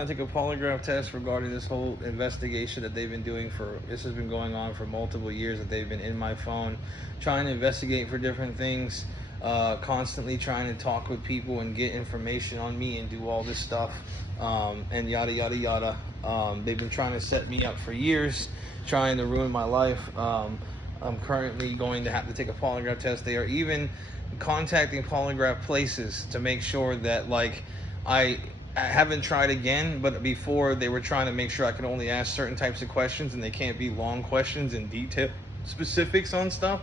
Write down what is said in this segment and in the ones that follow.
trying to take a polygraph test regarding this whole investigation that they've been doing this has been going on for multiple years, that they've been in my phone, trying to investigate for different things, constantly trying to talk with people and get information on me and do all this stuff, and yada, yada, yada. They've been trying to set me up for years, trying to ruin my life. I'm currently going to have to take a polygraph test. They are even contacting polygraph places to make sure that, like, I haven't tried again, but before they were trying to make sure I could only ask certain types of questions and they can't be long questions and detail specifics on stuff.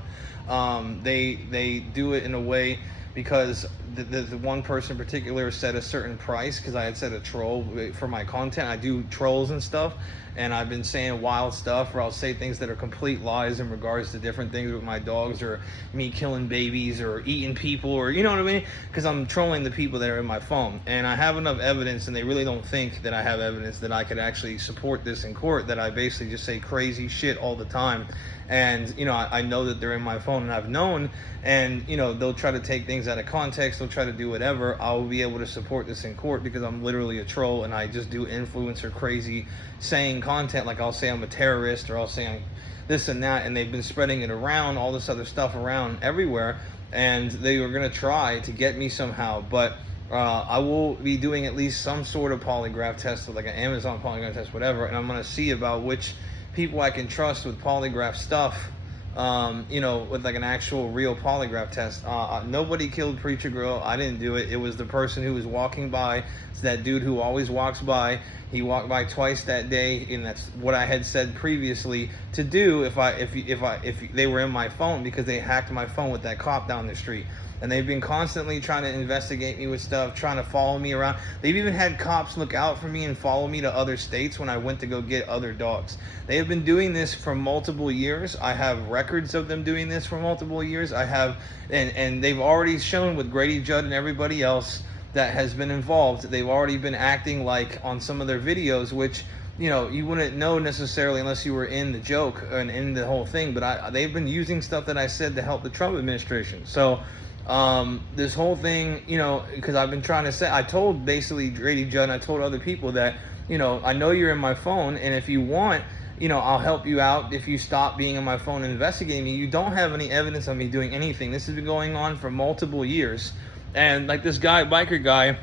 They do it in a way because the one person in particular set a certain price because I had set a troll for my content. I do trolls and stuff, and I've been saying wild stuff, or I'll say things that are complete lies in regards to different things with my dogs, or me killing babies, or eating people, or you know what I mean? Because I'm trolling the people that are in my phone, and I have enough evidence, and they really don't think that I have evidence that I could actually support this in court, that I basically just say crazy shit all the time. And you know, I know that they're in my phone, and I've known, and you know, they'll try to take things out of context, they'll try to do whatever. I will be able to support this in court because I'm literally a troll, and I just do influencer crazy saying content. Like I'll say I'm a terrorist, or I'll say I'm this and that, and they've been spreading it around, all this other stuff around everywhere, and they were going to try to get me somehow. But I will be doing at least some sort of polygraph test, like an Amazon polygraph test, whatever, and I'm going to see about which people I can trust with polygraph stuff, you know, with like an actual real polygraph test. Nobody killed Preacher Girl. I didn't do it. It was the person who was walking by. It's that dude who always walks by. He walked by twice that day, and that's what I had said previously to do if they were in my phone, because they hacked my phone with that cop down the street. And they've been constantly trying to investigate me with stuff, trying to follow me around. They've even had cops look out for me and follow me to other states when I went to go get other dogs. They have been doing this for multiple years. I have records of them doing this for multiple years. I have, and they've already shown with Grady Judd and everybody else that has been involved. They've already been acting like on some of their videos, which, you know, you wouldn't know necessarily unless you were in the joke and in the whole thing. But they've been using stuff that I said to help the Trump administration. So this whole thing, you know, because I've been trying to say, I told basically Grady Judd, and I told other people that, you know, I know you're in my phone, and if you want, you know, I'll help you out if you stop being on my phone and investigating me. You don't have any evidence of me doing anything. This has been going on for multiple years. And like this guy, biker guy,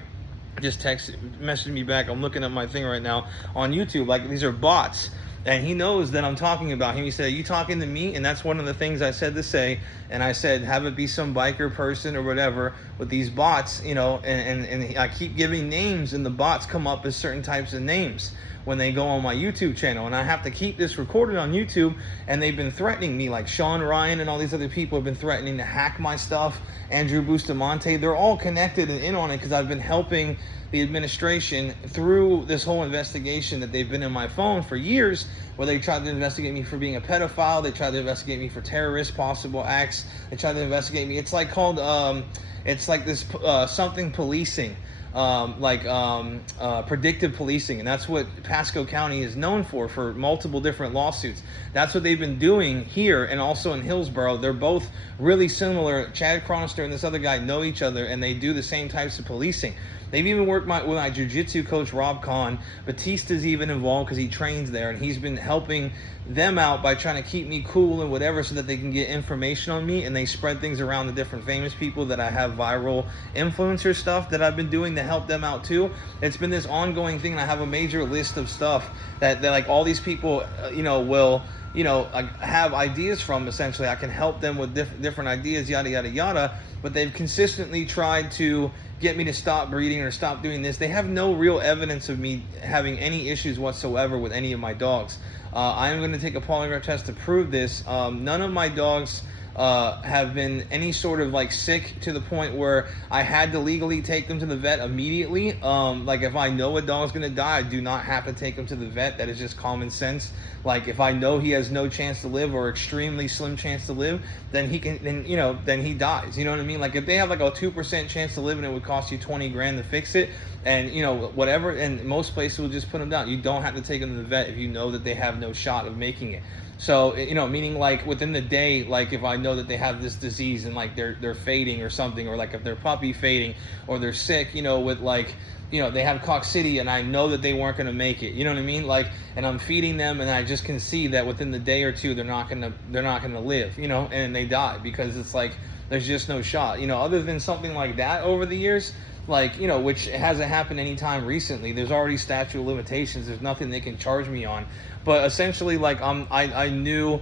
just messaged me back. I'm looking at my thing right now on YouTube. Like, these are bots. And he knows that I'm talking about him. He said, "Are you talking to me?" And that's one of the things I said to say. And I said, have it be some biker person or whatever with these bots, you know, and I keep giving names, and the bots come up as certain types of names when they go on my YouTube channel. And I have to keep this recorded on YouTube, and they've been threatening me, like Sean Ryan and all these other people have been threatening to hack my stuff. Andrew Bustamante, they're all connected and in on it because I've been helping the administration through this whole investigation that they've been in my phone for years, where they tried to investigate me for being a pedophile. They tried to investigate me for terrorist possible acts. They tried to investigate me. It's like called, it's like this something policing, predictive policing. And that's what Pasco County is known for multiple different lawsuits. That's what they've been doing here and also in Hillsborough. They're both really similar. Chad Chronister and this other guy know each other, and they do the same types of policing. They've even worked with my jiu-jitsu coach, Rob Kahn. Batista's even involved because he trains there, and he's been helping them out by trying to keep me cool and whatever so that they can get information on me, and they spread things around to different famous people that I have viral influencer stuff that I've been doing to help them out too. It's been this ongoing thing, and I have a major list of stuff that like all these people, you know, will, you know, have ideas from. Essentially, I can help them with different ideas, yada, yada, yada. But they've consistently tried to get me to stop breeding or stop doing this. They have no real evidence of me having any issues whatsoever with any of my dogs. I am going to take a polygraph test to prove this. None of my dogs have been any sort of like sick to the point where I had to legally take them to the vet immediately. Like if I know a dog's gonna die, I do not have to take him to the vet. That is just common sense. Like if I know he has no chance to live or extremely slim chance to live, then he dies. You know what I mean? Like if they have like a 2% chance to live and it would cost you 20 grand to fix it, and you know, whatever, and most places will just put them down. You don't have to take them to the vet if you know that they have no shot of making it. So, you know, meaning like within the day, like if I know that they have this disease and like they're fading or something, or like if they're puppy fading or they're sick, you know, with like, they have coccidia, and I know that they weren't going to make it. You know what I mean? Like, and I'm feeding them, and I just can see that within the day or two they're not gonna live. And they die because it's like there's just no shot. Other than something like that over the years, like, which hasn't happened anytime recently. There's already statute of limitations. There's nothing they can charge me on. But essentially, like, I knew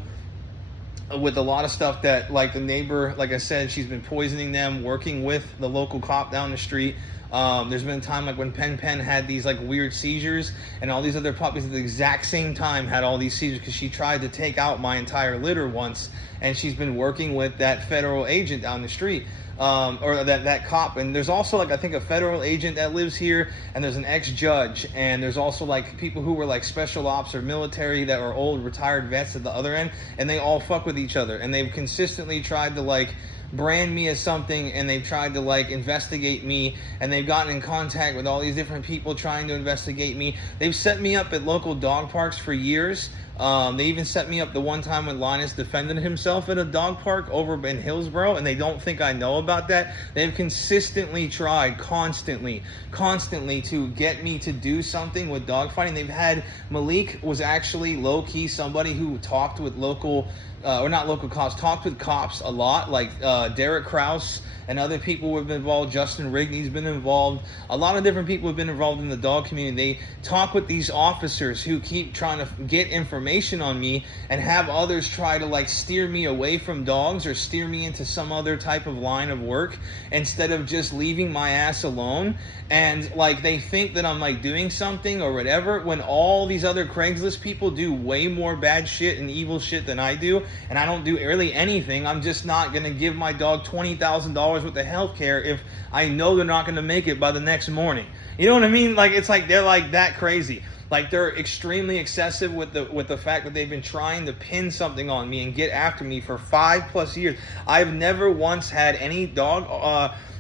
with a lot of stuff that, like, the neighbor, like I said, she's been poisoning them, working with the local cop down the street. There's been a time like when Pen had these like weird seizures, and all these other puppies at the exact same time had all these seizures because she tried to take out my entire litter once, and she's been working with that federal agent down the street. Or that cop. And there's also, like, I think a federal agent that lives here, and there's an ex-judge, and there's also like people who were like special ops or military that are old retired vets at the other end, and they all fuck with each other, and they've consistently tried to like brand me as something, and they've tried to like investigate me, and they've gotten in contact with all these different people trying to investigate me. They've set me up at local dog parks for years. They even set me up the one time when Linus defended himself at a dog park over in Hillsborough, and they don't think I know about that. They've consistently tried, constantly to get me to do something with dog fighting. They've had, Malik was actually low-key somebody who talked with local, or not local cops, talked with cops a lot, like Derek Krause and other people who have been involved. Justin Rigney's been involved. A lot of different people have been involved in the dog community. They talk with these officers who keep trying to get information on me and have others try to like steer me away from dogs or steer me into some other type of line of work instead of just leaving my ass alone. And like they think that I'm like doing something or whatever, when all these other Craigslist people do way more bad shit and evil shit than I do, and I don't do really anything. I'm just not gonna give my dog $20,000 worth of health care if I know they're not gonna make it by the next morning. You know what I mean? Like, it's like they're like that crazy. Like, they're extremely excessive with the fact that they've been trying to pin something on me and get after me for 5+ years. I've never once had any dog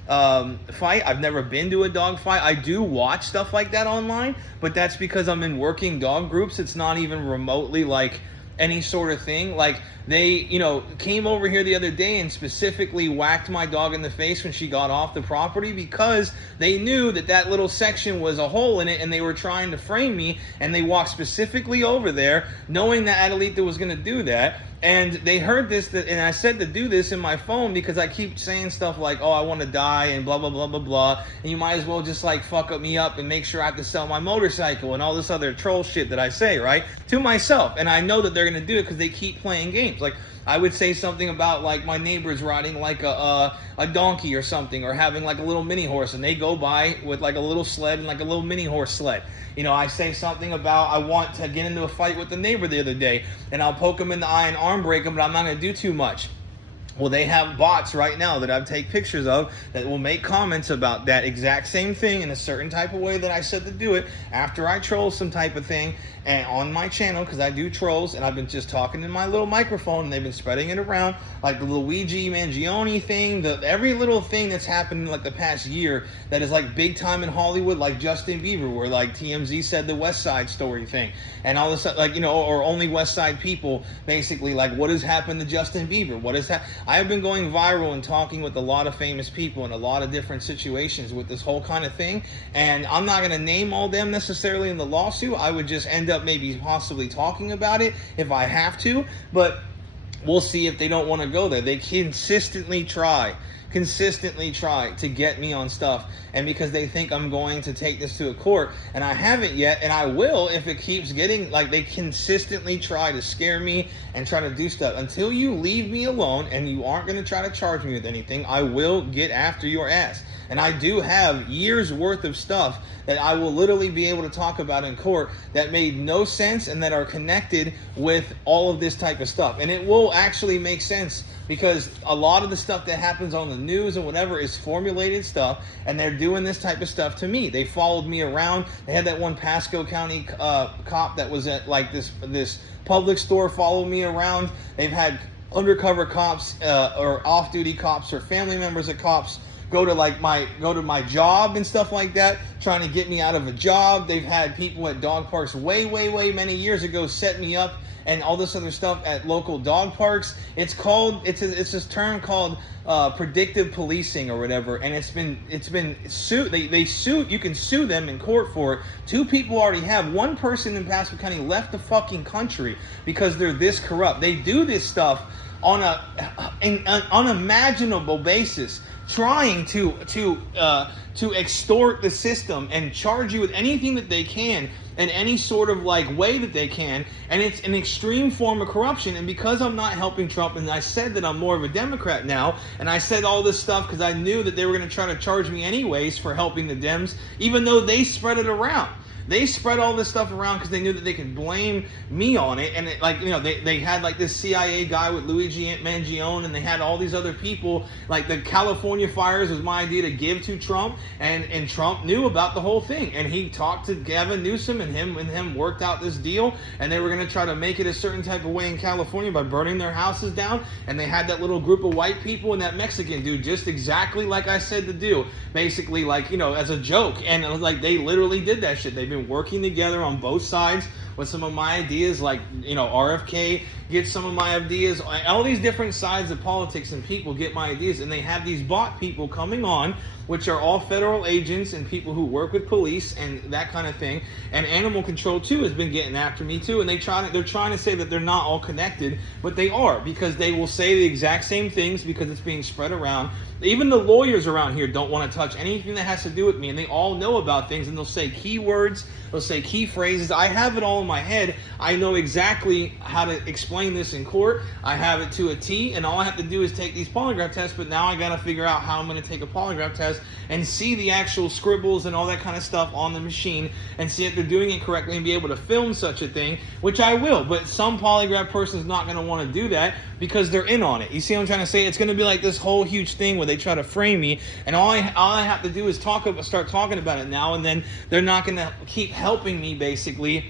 fight. I've never been to a dog fight. I do watch stuff like that online, but that's because I'm in working dog groups. It's not even remotely like any sort of thing. Like, they, came over here the other day and specifically whacked my dog in the face when she got off the property because they knew that little section was a hole in it, and they were trying to frame me, and they walked specifically over there knowing that Adelita was going to do that. And they heard this, and I said to do this in my phone because I keep saying stuff like, oh, I want to die and blah, blah, blah, blah, blah. And you might as well just like fuck me up and make sure I have to sell my motorcycle and all this other troll shit that I say, right? To myself. And I know that they're going to do it because they keep playing games. Like, I would say something about like my neighbors riding like a donkey or something, or having like a little mini horse, and they go by with like a little sled and like a little mini horse sled. I say something about I want to get into a fight with the neighbor the other day, and I'll poke him in the eye and arm break him, but I'm not going to do too much. Well, they have bots right now that I take pictures of that will make comments about that exact same thing in a certain type of way that I said to do it after I troll some type of thing, and on my channel, because I do trolls, and I've been just talking in my little microphone, and they've been spreading it around like the Luigi Mangione thing, every little thing that's happened in like the past year that is like big time in Hollywood, like Justin Bieber, where like TMZ said the West Side Story thing, and all this, like, or only West Side people, basically, like what has happened to Justin Bieber, what has happened. I've been going viral and talking with a lot of famous people in a lot of different situations with this whole kind of thing, and I'm not going to name all them necessarily in the lawsuit. I would just end up maybe possibly talking about it if I have to, but we'll see if they don't want to go there. They consistently try to get me on stuff, and because they think I'm going to take this to a court, and I haven't yet, and I will if it keeps getting, like, they consistently try to scare me and try to do stuff. Until you leave me alone and you aren't going to try to charge me with anything, I will get after your ass. And I do have years worth of stuff that I will literally be able to talk about in court that made no sense and that are connected with all of this type of stuff. And it will actually make sense because a lot of the stuff that happens on the news and whatever is formulated stuff, and they're doing this type of stuff to me. They followed me around. They had that one Pasco County cop that was at like this public store follow me around. They've had undercover cops or off-duty cops or family members of cops go to my job and stuff like that, trying to get me out of a job. They've had people at dog parks way many years ago set me up and all this other stuff at local dog parks. It's this term called predictive policing or whatever, and it's been sued. They sue. You can sue them in court for it. 2 people already have. 1 person in Pasco County left the fucking country because they're this corrupt. They do this stuff on an unimaginable basis, trying to extort the system and charge you with anything that they can in any sort of way that they can, and it's an extreme form of corruption. And because I'm not helping Trump, and I said that I'm more of a Democrat now, and I said all this stuff because I knew that they were going to try to charge me anyways for helping the Dems, even though they spread it around. They spread all this stuff around because they knew that they could blame me on it. And they had this CIA guy with Luigi Mangione, and they had all these other people. Like the California fires was my idea to give to Trump, and Trump knew about the whole thing. And he talked to Gavin Newsom, and him worked out this deal, and they were going to try to make it a certain type of way in California by burning their houses down. And they had that little group of white people and that Mexican dude, just exactly like I said to do, basically as a joke. And it was they literally did that shit. They've been working together on both sides with some of my ideas, RFK gets some of my ideas. All these different sides of politics and people get my ideas, and they have these bot people coming on, which are all federal agents and people who work with police and that kind of thing. And animal control too has been getting after me too, and they're trying to say that they're not all connected, but they are, because they will say the exact same things because it's being spread around. Even the lawyers around here don't want to touch anything that has to do with me, and they all know about things, and they'll say keywords, they'll say key phrases. I have it all in my head. I know exactly how to explain this in court. I have it to a T, and all I have to do is take these polygraph tests, but now I got to figure out how I'm going to take a polygraph test and see the actual scribbles and all that kind of stuff on the machine and see if they're doing it correctly and be able to film such a thing, which I will. But some polygraph person is not going to want to do that because they're in on it. You see what I'm trying to say? It's going to be like this whole huge thing where they try to frame me, and all I have to do is start talking about it now, and then they're not going to keep helping me basically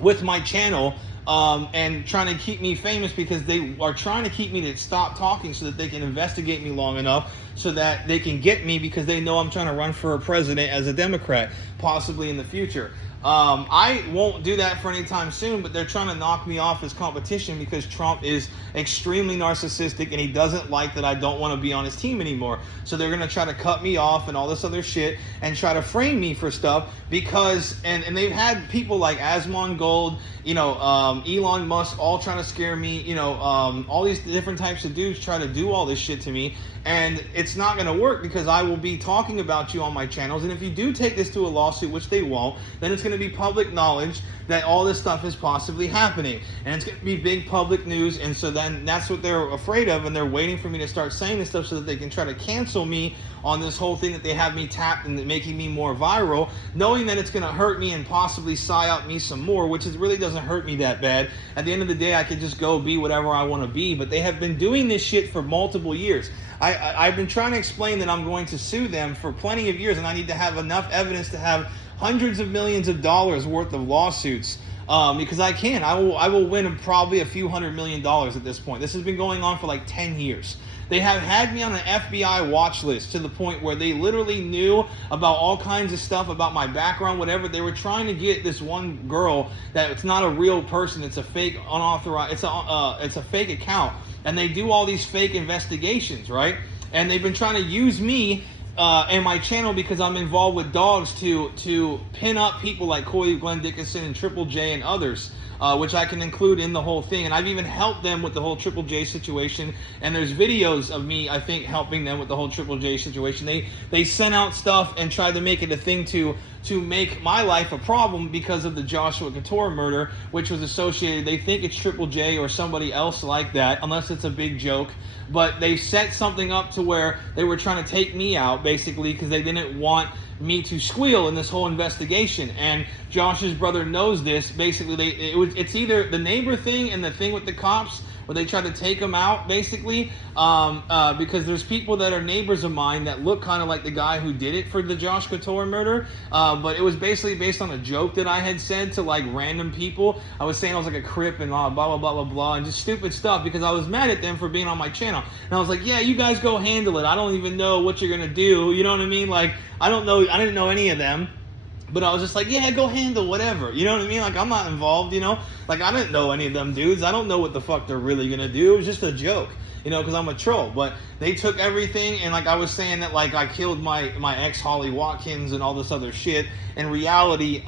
with my channel and trying to keep me famous, because they are trying to keep me to stop talking so that they can investigate me long enough so that they can get me, because they know I'm trying to run for a president as a Democrat, possibly in the future. I won't do that for any time soon, but they're trying to knock me off as competition because Trump is extremely narcissistic and he doesn't like that I don't want to be on his team anymore. So they're going to try to cut me off and all this other shit and try to frame me for stuff because, and they've had people like Asmon Gold, Elon Musk, all trying to scare me, all these different types of dudes try to do all this shit to me. And it's not going to work because I will be talking about you on my channels. And if you do take this to a lawsuit, which they won't, then it's going to be public knowledge that all this stuff is possibly happening. And it's going to be big public news. And so then that's what they're afraid of. And they're waiting for me to start saying this stuff so that they can try to cancel me on this whole thing that they have me tapped and making me more viral, knowing that it's going to hurt me and possibly psyop me some more, which really doesn't hurt me that bad. At the end of the day, I could just go be whatever I want to be. But they have been doing this shit for multiple years. I've been trying to explain that I'm going to sue them for plenty of years, and I need to have enough evidence to have hundreds of millions of dollars worth of lawsuits, because I will win probably a few $100 million at this point. This has been going on for like 10 years. They have had me on an FBI watch list to the point where they literally knew about all kinds of stuff about my background, whatever. They were trying to get this one girl that it's not a real person. It's a fake unauthorized. It's a fake account, and they do all these fake investigations, right? And they've been trying to use me and my channel because I'm involved with dogs to pin up people like Coy, Glenn Dickinson, and Triple J and others. Which I can include in the whole thing. And I've even helped them with the whole Triple J situation. And there's videos of me, I think, helping them with the whole Triple J situation. They sent out stuff and tried to make it a thing to make my life a problem because of the Joshua Couture murder, which was associated. They think it's Triple J or somebody else like that, unless it's a big joke. But they set something up to where they were trying to take me out, basically, because they didn't want me to squeal in this whole investigation. And Josh's brother knows this. Basically, it's either the neighbor thing and the thing with the cops where they tried to take him out, basically, because there's people that are neighbors of mine that look kind of like the guy who did it for the Josh Couture murder, but it was basically based on a joke that I had said to like random people. I was saying I was like a Crip and blah, blah, blah, blah, blah, and just stupid stuff because I was mad at them for being on my channel. And I was like, yeah, you guys go handle it. I don't even know what you're going to do. You know what I mean? Like, I didn't know any of them. But I was just like, yeah, go handle whatever. You know what I mean? Like, I'm not involved, you know? Like, I didn't know any of them dudes. I don't know what the fuck they're really going to do. It was just a joke, you know, because I'm a troll. But they took everything, and like I was saying that, like, I killed my ex, Holly Watkins, and all this other shit. In reality,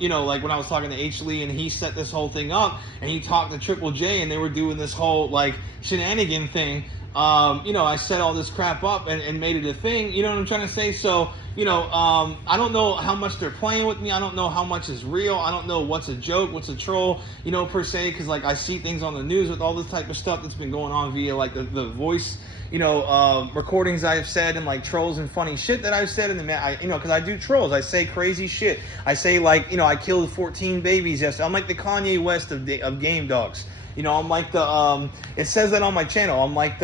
you know, like when I was talking to H. Lee, and he set this whole thing up, and he talked to Triple J, and they were doing this whole, like, shenanigan thing. You know, I set all this crap up and made it a thing. You know what I'm trying to say? So, you know, I don't know how much they're playing with me. I don't know how much is real. I don't know what's a joke, what's a troll, you know, per se, because, like, I see things on the news with all this type of stuff that's been going on via, like, the voice, you know, recordings I've said, and, like, trolls and funny shit that I've said. And, you know, because I do trolls. I say crazy shit. I say, like, you know, I killed 14 babies yesterday. I'm like the Kanye West of game dogs. You know, I'm like the, it says that on my channel. I'm like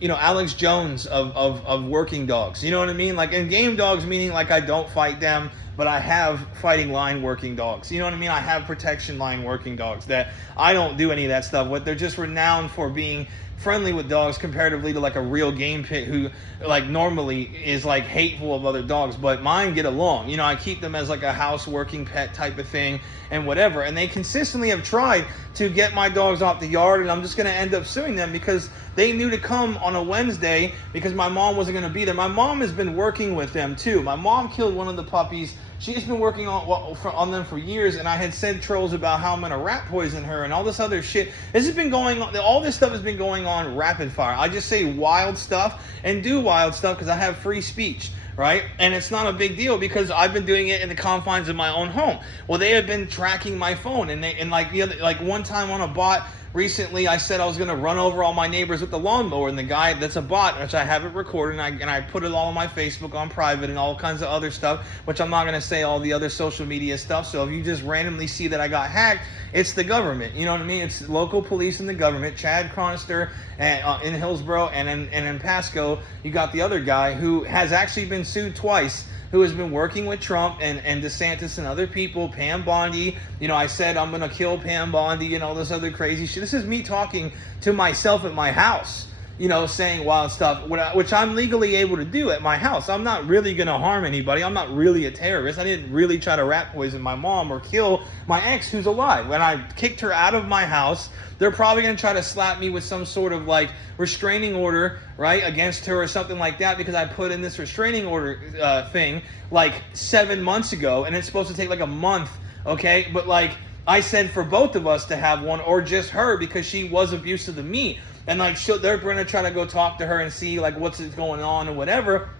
you know, Alex Jones of working dogs. You know what I mean? Like, in game dogs, meaning like I don't fight them, but I have fighting line working dogs. You know what I mean? I have protection line working dogs that I don't do any of that stuff with. They're just renowned for being friendly with dogs comparatively to like a real game pit who like normally is like hateful of other dogs, but mine get along. You know, I keep them as like a house working pet type of thing and whatever. And they consistently have tried to get my dogs off the yard, and I'm just going to end up suing them because they knew to come on a Wednesday because my mom wasn't going to be there. My mom has been working with them too. My mom killed one of the puppies. She's been working on them for years, and I had said trolls about how I'm going to rat poison her and all this other shit. This has been going on. All this stuff has been going on rapid fire. I just say wild stuff and do wild stuff because I have free speech, right? And it's not a big deal because I've been doing it in the confines of my own home. Well, they have been tracking my phone, and like one time on a bot recently, I said I was going to run over all my neighbors with the lawnmower, and the guy that's a bot, which I have it recorded, and I put it all on my Facebook on private and all kinds of other stuff, which I'm not going to say all the other social media stuff. So if you just randomly see that I got hacked, it's the government. You know what I mean? It's local police and the government. Chad Chronister in Hillsborough, and in Pasco, you got the other guy who has actually been sued twice, who has been working with Trump and DeSantis and other people, Pam Bondi. You know, I said I'm going to kill Pam Bondi and all this other crazy shit. This is me talking to myself at my house, you know, saying wild stuff, which I'm legally able to do at my house. I'm not really going to harm anybody. I'm not really a terrorist. I didn't really try to rat poison my mom or kill my ex who's alive. When I kicked her out of my house, they're probably going to try to slap me with some sort of like restraining order, right, against her or something like that, because I put in this restraining order thing like 7 months ago, and it's supposed to take like a month, okay? But like I said for both of us to have one, or just her, because she was abusive to me. And like they're going to try to go talk to her and see like what's going on or whatever.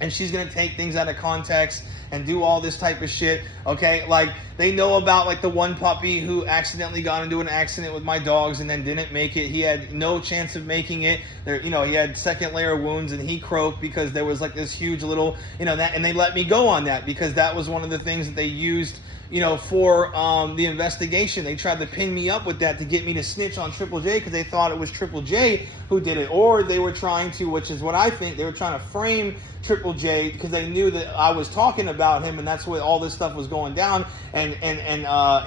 And she's going to take things out of context and do all this type of shit, okay? Like, they know about, like, the one puppy who accidentally got into an accident with my dogs and then didn't make it. He had no chance of making it. There, you know, he had second layer wounds, and he croaked because there was, like, this huge little, you know, that, and they let me go on that because that was one of the things that they used, you know, for the investigation. They tried to pin me up with that to get me to snitch on Triple J because they thought it was Triple J who did it. Or they were trying to, which is what I think, they were trying to frame Triple J because they knew that I was talking about him, and that's where all this stuff was going down. And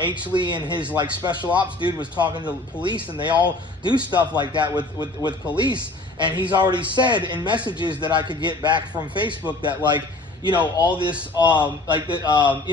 H. Lee and his like special ops dude was talking to the police, and they all do stuff like that with police. And he's already said in messages that I could get back from Facebook that like, you know, all this, you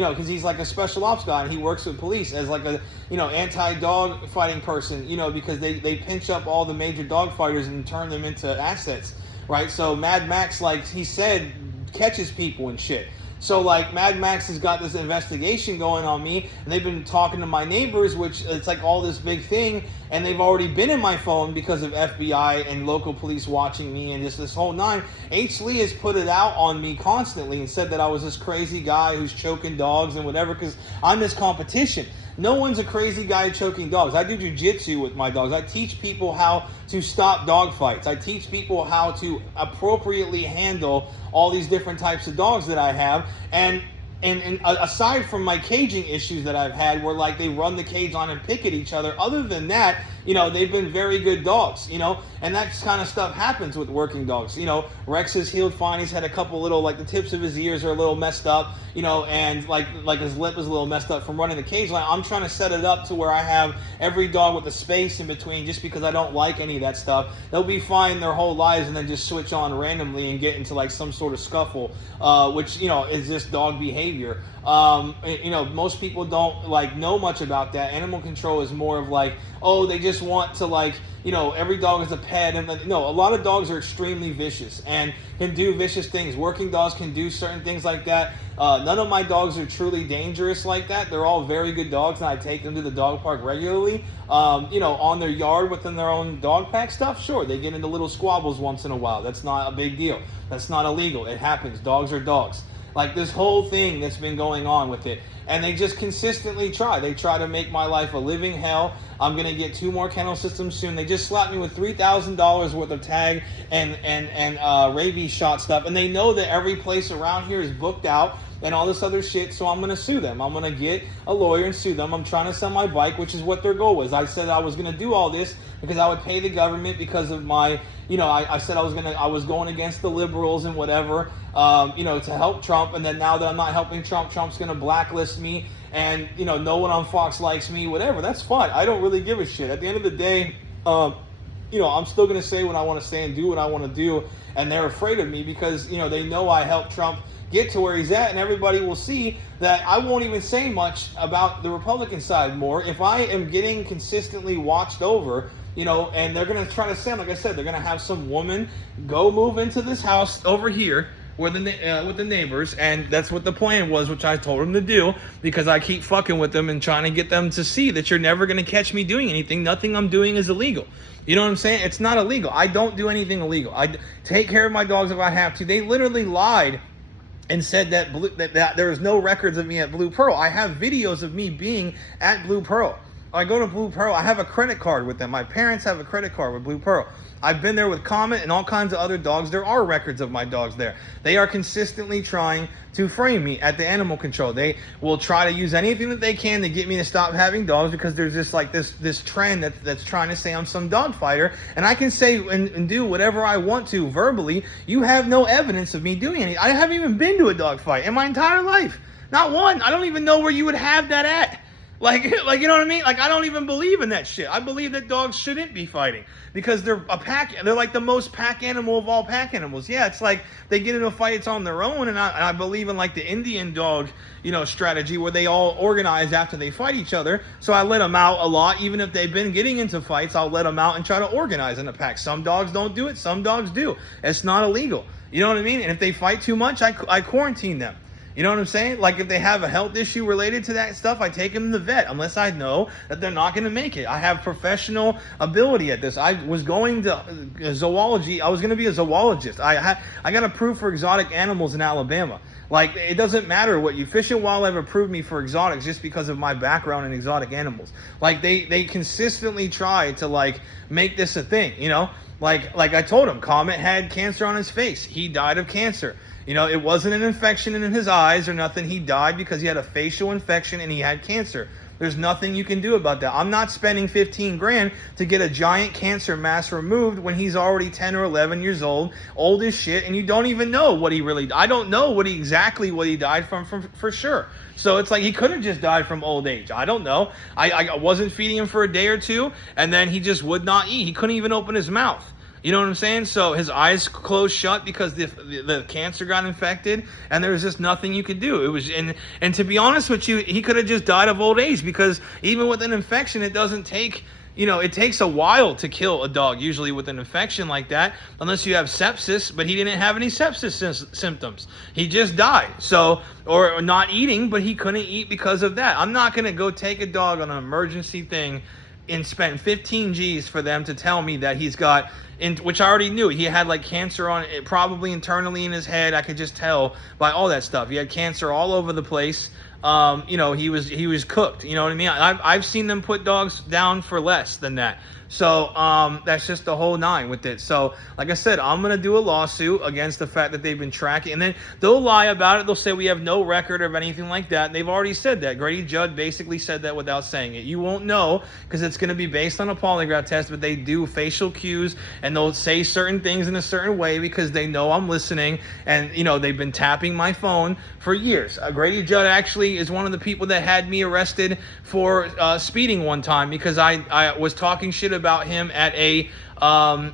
know, because he's like a special ops guy and he works with police as like a, you know, anti-dog fighting person, you know, because they pinch up all the major dog fighters and turn them into assets, right? So Mad Max, like he said, catches people and shit. So like Mad Max has got this investigation going on me, and they've been talking to my neighbors, which it's like all this big thing, and they've already been in my phone because of FBI and local police watching me and just this whole nine. H. Lee has put it out on me constantly and said that I was this crazy guy who's choking dogs and whatever because I'm this competition. No one's a crazy guy choking dogs. I do jiu-jitsu with my dogs. I teach people how to stop dog fights. I teach people how to appropriately handle all these different types of dogs that I have. And and aside from my caging issues that I've had, where like they run the cage on and pick at each other, other than that, they've been very good dogs, and that kind of stuff happens with working dogs. Rex is healed fine. He's had a couple little, like the tips of his ears are a little messed up, and like his lip is a little messed up from running the cage line. I'm trying to set it up to where I have every dog with the space in between, just because I don't like any of that stuff. They'll be fine their whole lives and then just switch on randomly and get into like some sort of scuffle, which is just dog behavior. Most people don't like know much about that. Animal control is more of like, oh, they just want to like, every dog is a pet. And no, a lot of dogs are extremely vicious and can do vicious things. Working dogs can do certain things like that. None of my dogs are truly dangerous like that. They're all very good dogs, and I take them to the dog park regularly. On their yard within their own dog pack stuff, sure, they get into little squabbles once in a while. That's not a big deal. That's not illegal. It happens. Dogs are dogs. Like this whole thing that's been going on with it. And they just consistently try. They try to make my life a living hell. I'm going to get 2 more kennel systems soon. They just slapped me with $3,000 worth of tag and rabies shot stuff. And they know that every place around here is booked out and all this other shit, so I'm going to sue them. I'm going to get a lawyer and sue them. I'm trying to sell my bike, which is what their goal was. I said I was going to do all this because I would pay the government because of my, I said I was going against the liberals and whatever, to help Trump. And then now that I'm not helping Trump, Trump's going to blacklist me, and no one on Fox likes me, whatever. That's fine. I don't really give a shit. At the end of the day, I'm still going to say what I want to say and do what I want to do. And they're afraid of me because, they know I helped Trump get to where he's at, and everybody will see that I won't even say much about the Republican side more if I am getting consistently watched over, and they're going to try to send, like I said, they're going to have some woman go move into this house over here with the neighbors, and that's what the plan was, which I told them to do because I keep fucking with them and trying to get them to see that you're never going to catch me doing anything. Nothing I'm doing is illegal. You know what I'm saying? It's not illegal. I don't do anything illegal. I take care of my dogs if I have to. They literally lied and said that there was no records of me at Blue Pearl. I have videos of me being at Blue Pearl. I go to Blue Pearl. I have a credit card with them. My parents have a credit card with Blue Pearl. I've been there with Comet and all kinds of other dogs. There are records of my dogs there. They are consistently trying to frame me at the animal control. They will try to use anything that they can to get me to stop having dogs because there's just like this trend that's trying to say I'm some dog fighter. And I can say and do whatever I want to verbally. You have no evidence of me doing anything. I haven't even been to a dog fight in my entire life. Not one. I don't even know where you would have that at. Like, you know what I mean? Like, I don't even believe in that shit. I believe that dogs shouldn't be fighting because they're a pack. They're like the most pack animal of all pack animals. Yeah, it's like they get into fights on their own, and I believe in like the Indian dog, strategy where they all organize after they fight each other. So I let them out a lot, even if they've been getting into fights. I'll let them out and try to organize in a pack. Some dogs don't do it. Some dogs do. It's not illegal. You know what I mean? And if they fight too much, I quarantine them. You know what I'm saying? Like if they have a health issue related to that stuff, I take them to the vet unless I know that they're not going to make it. I have professional ability at this. I was going to zoology. I was going to be a zoologist. I got approved for exotic animals in Alabama. Like it doesn't matter what you Fish and Wildlife approved me for exotics just because of my background in exotic animals. Like they consistently try to like make this a thing, Like I told him, Comet had cancer on his face. He died of cancer. It wasn't an infection in his eyes or nothing. He died because he had a facial infection and he had cancer. There's nothing you can do about that. I'm not spending 15 grand to get a giant cancer mass removed when he's already 10 or 11 years old as shit, and you don't even know what he really, I don't know exactly what he died from for sure. So it's like he could have just died from old age. I don't know. I wasn't feeding him for a day or two, and then he just would not eat. He couldn't even open his mouth. You know what I'm saying? So his eyes closed shut because the cancer got infected, and there was just nothing you could do. It was, and to be honest with you, he could have just died of old age because even with an infection, it doesn't take, it takes a while to kill a dog, usually with an infection like that, unless you have sepsis, but he didn't have any sepsis symptoms. He just died. So, or not eating, but he couldn't eat because of that. I'm not going to go take a dog on an emergency thing and spend 15 G's for them to tell me that he's got, which I already knew. He had like cancer on it, probably internally in his head. I could just tell by all that stuff. He had cancer all over the place. He was cooked. You know what I mean? I've seen them put dogs down for less than that. So that's just the whole nine with it. So like I said, I'm going to do a lawsuit against the fact that they've been tracking. And then they'll lie about it. They'll say we have no record of anything like that. And they've already said that. Grady Judd basically said that without saying it. You won't know because it's going to be based on a polygraph test, but they do facial cues and they'll say certain things in a certain way because they know I'm listening. And, you know, they've been tapping my phone for years. Grady Judd actually is one of the people that had me arrested for speeding one time because I was talking shit about him at a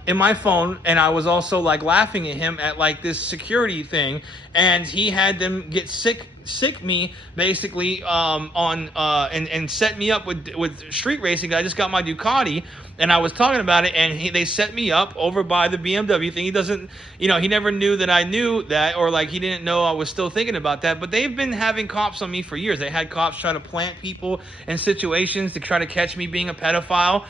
in my phone, and I was also like laughing at him at like this security thing, and he had them get sick me basically and set me up with street racing. I just got my Ducati and I was talking about it, and they set me up over by the BMW thing. He doesn't, you know, he never knew that I knew that, or like he didn't know I was still thinking about that. But they've been having cops on me for years. They had cops try to plant people in situations to try to catch me being a pedophile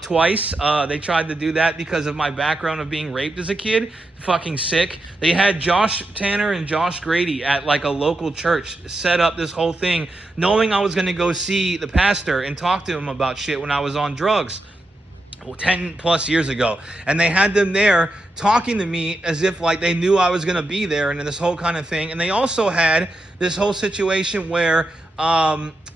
twice. They tried to do that because of my background of being raped as a kid. Fucking sick. They had Josh Tanner and Josh Grady at like a local church set up this whole thing knowing I was going to go see the pastor and talk to him about shit when I was on drugs 10 plus years ago. And they had them there talking to me as if like they knew I was going to be there and this whole kind of thing. And they also had this whole situation where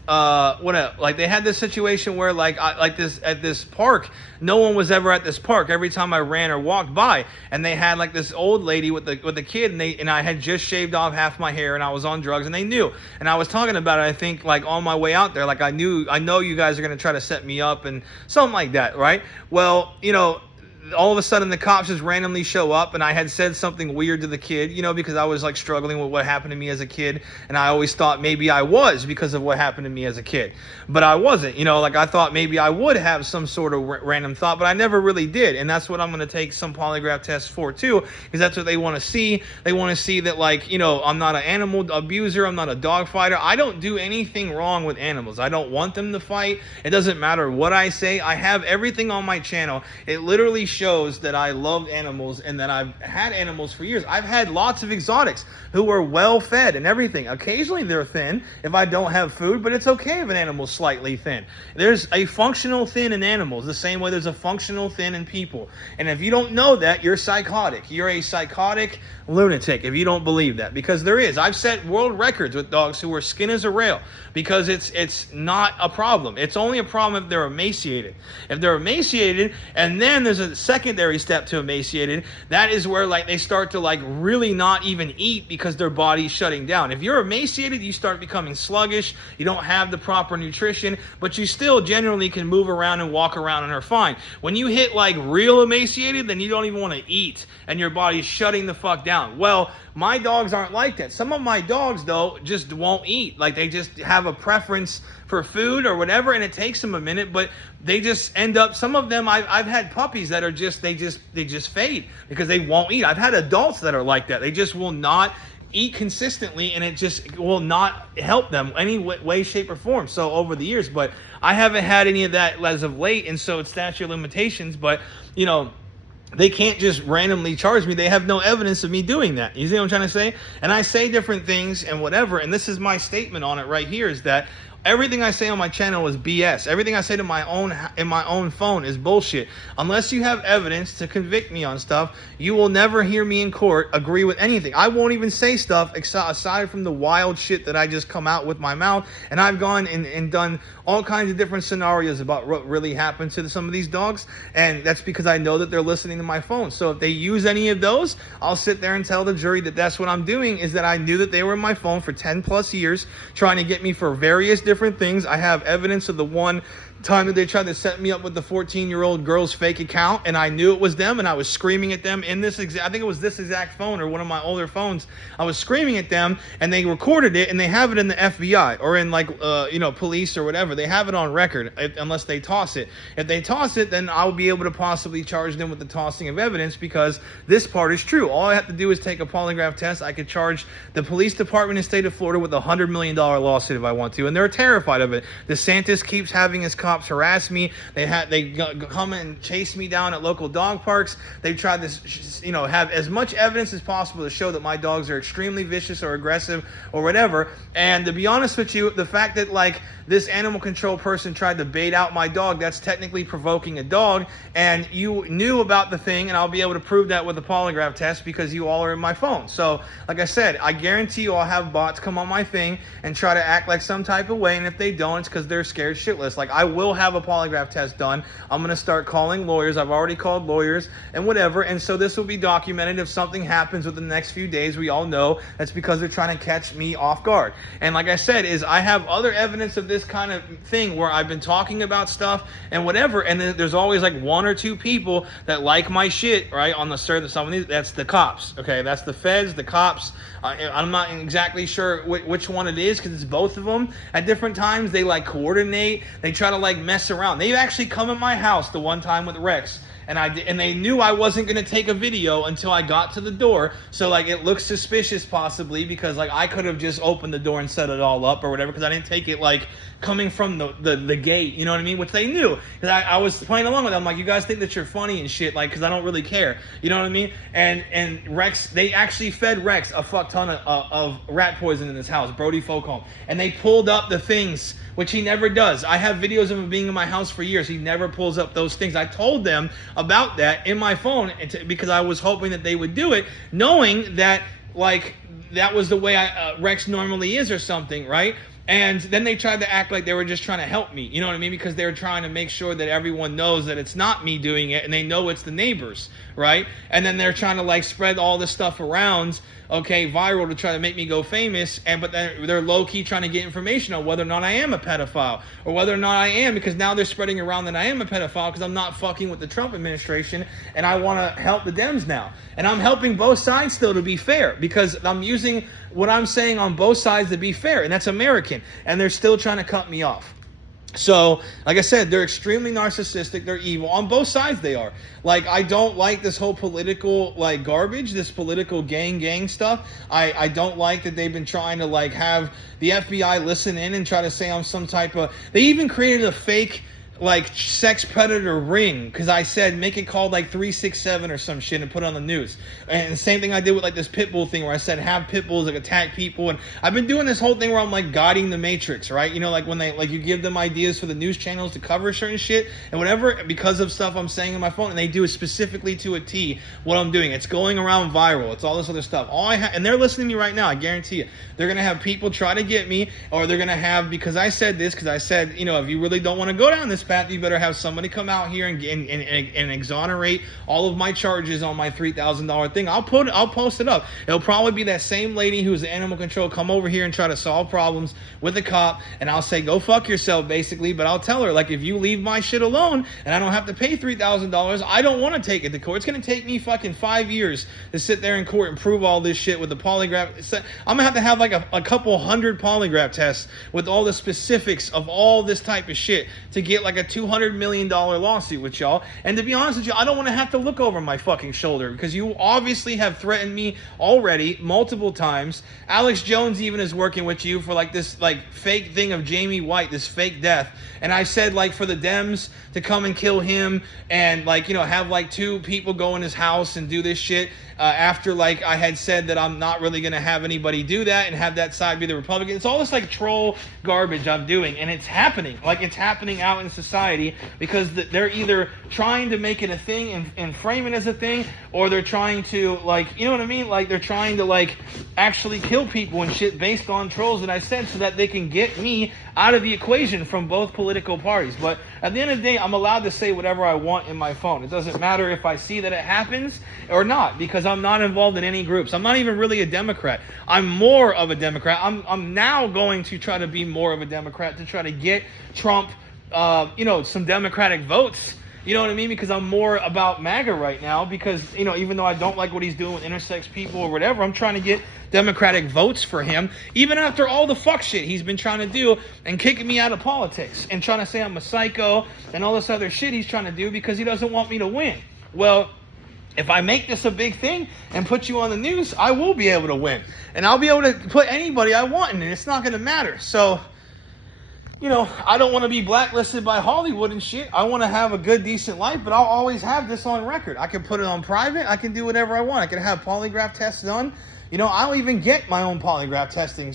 like they had this situation where like this at this park, no one was ever at this park every time I ran or walked by, and they had like this old lady with the kid, and I had just shaved off half my hair and I was on drugs, and they knew, and I was talking about it, I think like on my way out there, like I know you guys are going to try to set me up and something like that, right? Well, you know, all of a sudden the cops just randomly show up, and I had said something weird to the kid, you know, because I was like struggling with what happened to me as a kid, and I always thought maybe I was because of what happened to me as a kid, but I wasn't, you know, like I thought maybe I would have some sort of random thought, but I never really did. And that's what I'm going to take some polygraph tests for too, because that's what they want to see. They want to see that, like, you know, I'm not an animal abuser, I'm not a dog fighter, I don't do anything wrong with animals, I don't want them to fight, it doesn't matter what I say, I have everything on my channel. It literally shows that I love animals and that I've had animals for years. I've had lots of exotics who are well fed and everything. Occasionally they're thin if I don't have food, but it's okay if an animal's slightly thin. There's a functional thin in animals the same way there's a functional thin in people. And if you don't know that, you're psychotic. You're a psychotic lunatic if you don't believe that, because there is. I've set world records with dogs who are skin as a rail because it's not a problem. It's only a problem if they're emaciated. If they're emaciated, and then there's a secondary step to emaciated, that is where like they start to like really not even eat because their body's shutting down. If you're emaciated, you start becoming sluggish, you don't have the proper nutrition, but you still generally can move around and walk around and are fine. When you hit like real emaciated, then you don't even want to eat and your body's shutting the fuck down. Well, my dogs aren't like that. Some of my dogs though just won't eat. Like they just have a preference for food or whatever, and it takes them a minute, but they just end up, some of them, I've had puppies that are just, they just fade because they won't eat. I've had adults that are like that. They just will not eat consistently, and it just will not help them any way, shape, or form. So over the years, but I haven't had any of that as of late, and so it's statute of limitations, but you know, they can't just randomly charge me. They have no evidence of me doing that. You see what I'm trying to say? And I say different things and whatever, and this is my statement on it right here, is that everything I say on my channel is BS. Everything I say to in my own phone is bullshit. Unless you have evidence to convict me on stuff, you will never hear me in court agree with anything. I won't even say stuff aside from the wild shit that I just come out with my mouth. And I've gone and done all kinds of different scenarios about what really happened to some of these dogs. And that's because I know that they're listening to my phone. So if they use any of those, I'll sit there and tell the jury that that's what I'm doing, is that I knew that they were in my phone for 10 plus years trying to get me for various different things. I have evidence of the one time that they tried to set me up with the 14-year-old girl's fake account, and I knew it was them, and I was screaming at them in this exact, I think it was this exact phone or one of my older phones. I was screaming at them, and they recorded it, and they have it in the FBI or in like police or whatever. They have it on record, unless they toss it. If they toss it, then I'll be able to possibly charge them with the tossing of evidence, because this part is true. All I have to do is take a polygraph test. I could charge the police department in the state of Florida with $100 million lawsuit if I want to, and they're terrified of it. DeSantis keeps having his cops harass me. They come and chase me down at local dog parks. They've tried to, you know, have as much evidence as possible to show that my dogs are extremely vicious or aggressive or whatever. And to be honest with you, the fact that like this animal control person tried to bait out my dog, that's technically provoking a dog. And you knew about the thing, and I'll be able to prove that with a polygraph test because you all are in my phone. So like I said, I guarantee you I'll have bots come on my thing and try to act like some type of way. And if they don't, it's because they're scared shitless. Like I will have a polygraph test done. I'm going to start calling lawyers. I've already called lawyers and whatever. And so this will be documented. If something happens within the next few days, we all know that's because they're trying to catch me off guard. And like I said, is I have other evidence of this kind of thing where I've been talking about stuff and whatever, and then there's always like one or two people that like my shit, right, on the surface. Some of these, that's the cops, okay, that's the feds, the cops. I'm not exactly sure which one it is because it's both of them. At different times, they like coordinate. They try to like mess around. They've actually come in my house the one time with Rex. And they knew I wasn't going to take a video until I got to the door. So like it looks suspicious possibly because like I could have just opened the door and set it all up or whatever because I didn't take it like coming from the gate, you know what I mean? Which they knew because I was playing along with them. Like, you guys think that you're funny and shit, like, because I don't really care, you know what I mean? And Rex, they actually fed Rex a fuck ton of rat poison in his house, Brody Folcombe, and they pulled up the things, which he never does. I have videos of him being in my house for years. He never pulls up those things. I told them about that in my phone because I was hoping that they would do it, knowing that like that was the way Rex normally is or something, right? And then they tried to act like they were just trying to help me, you know what I mean? Because they were trying to make sure that everyone knows that it's not me doing it and they know it's the neighbors, right? And then they're trying to like spread all this stuff around, okay, viral, to try to make me go famous. But they're low-key trying to get information on whether or not I am a pedophile or whether or not I am, because now they're spreading around that I am a pedophile because I'm not fucking with the Trump administration and I want to help the Dems now. And I'm helping both sides still, to be fair, because I'm using what I'm saying on both sides to be fair, and that's American. And they're still trying to cut me off. So, like I said, they're extremely narcissistic. They're evil. On both sides they are. Like, I don't like this whole political, like, garbage, this political gang stuff. I don't like that they've been trying to, like, have the FBI listen in and try to say I'm some type of... They even created a fake, like, sex predator ring, because I said make it called like 367 or some shit and put it on the news. And the same thing I did with like this pit bull thing where I said have pit bulls like attack people. And I've been doing this whole thing where I'm like guiding the matrix, right? You know, like when they, like, you give them ideas for the news channels to cover certain shit and whatever, because of stuff I'm saying on my phone, and they do it specifically to a T what I'm doing. It's going around viral. It's all this other stuff. And they're listening to me right now, I guarantee you. They're gonna have people try to get me, or they're gonna have, because I said this, because I said, you know, if you really don't want to go down this path, you better have somebody come out here and exonerate all of my charges on my $3,000 thing. I'll post it up. It'll probably be that same lady who's animal control come over here and try to solve problems with a cop, and I'll say go fuck yourself basically. But I'll tell her, like, if you leave my shit alone and I don't have to pay $3,000, I don't want to take it to court. It's gonna take me fucking 5 years to sit there in court and prove all this shit with the polygraph. I'm gonna have like a couple hundred polygraph tests with all the specifics of all this type of shit to get like a $200 million lawsuit with y'all. And to be honest with you, I don't want to have to look over my fucking shoulder, because you obviously have threatened me already multiple times. Alex Jones even is working with you for like this like fake thing of Jamie White, this fake death. And I said like for the Dems to come and kill him and like, you know, have like 2 people go in his house and do this shit after like I had said that I'm not really going to have anybody do that and have that side be the Republican. It's all this like troll garbage I'm doing, and it's happening. Like, it's happening out in society because they're either trying to make it a thing and frame it as a thing, or they're trying to, like, you know what I mean? Like, they're trying to like actually kill people and shit based on trolls that I said, so that they can get me out of the equation from both political parties. But at the end of the day, I'm allowed to say whatever I want in my phone. It doesn't matter if I see that it happens or not, because I'm not involved in any groups. I'm not even really a Democrat. I'm more of a Democrat. I'm now going to try to be more of a Democrat to try to get Trump, you know, some Democratic votes. You know what I mean? Because I'm more about MAGA right now, because, you know, even though I don't like what he's doing with intersex people or whatever, I'm trying to get Democratic votes for him, even after all the fuck shit he's been trying to do and kicking me out of politics and trying to say I'm a psycho and all this other shit he's trying to do because he doesn't want me to win. Well, if I make this a big thing and put you on the news, I will be able to win. And I'll be able to put anybody I want in, and it's not going to matter. So you know, I don't want to be blacklisted by Hollywood and shit. I want to have a good, decent life, but I'll always have this on record. I can put it on private. I can do whatever I want. I can have polygraph tests done. You know, I'll even get my own polygraph testing,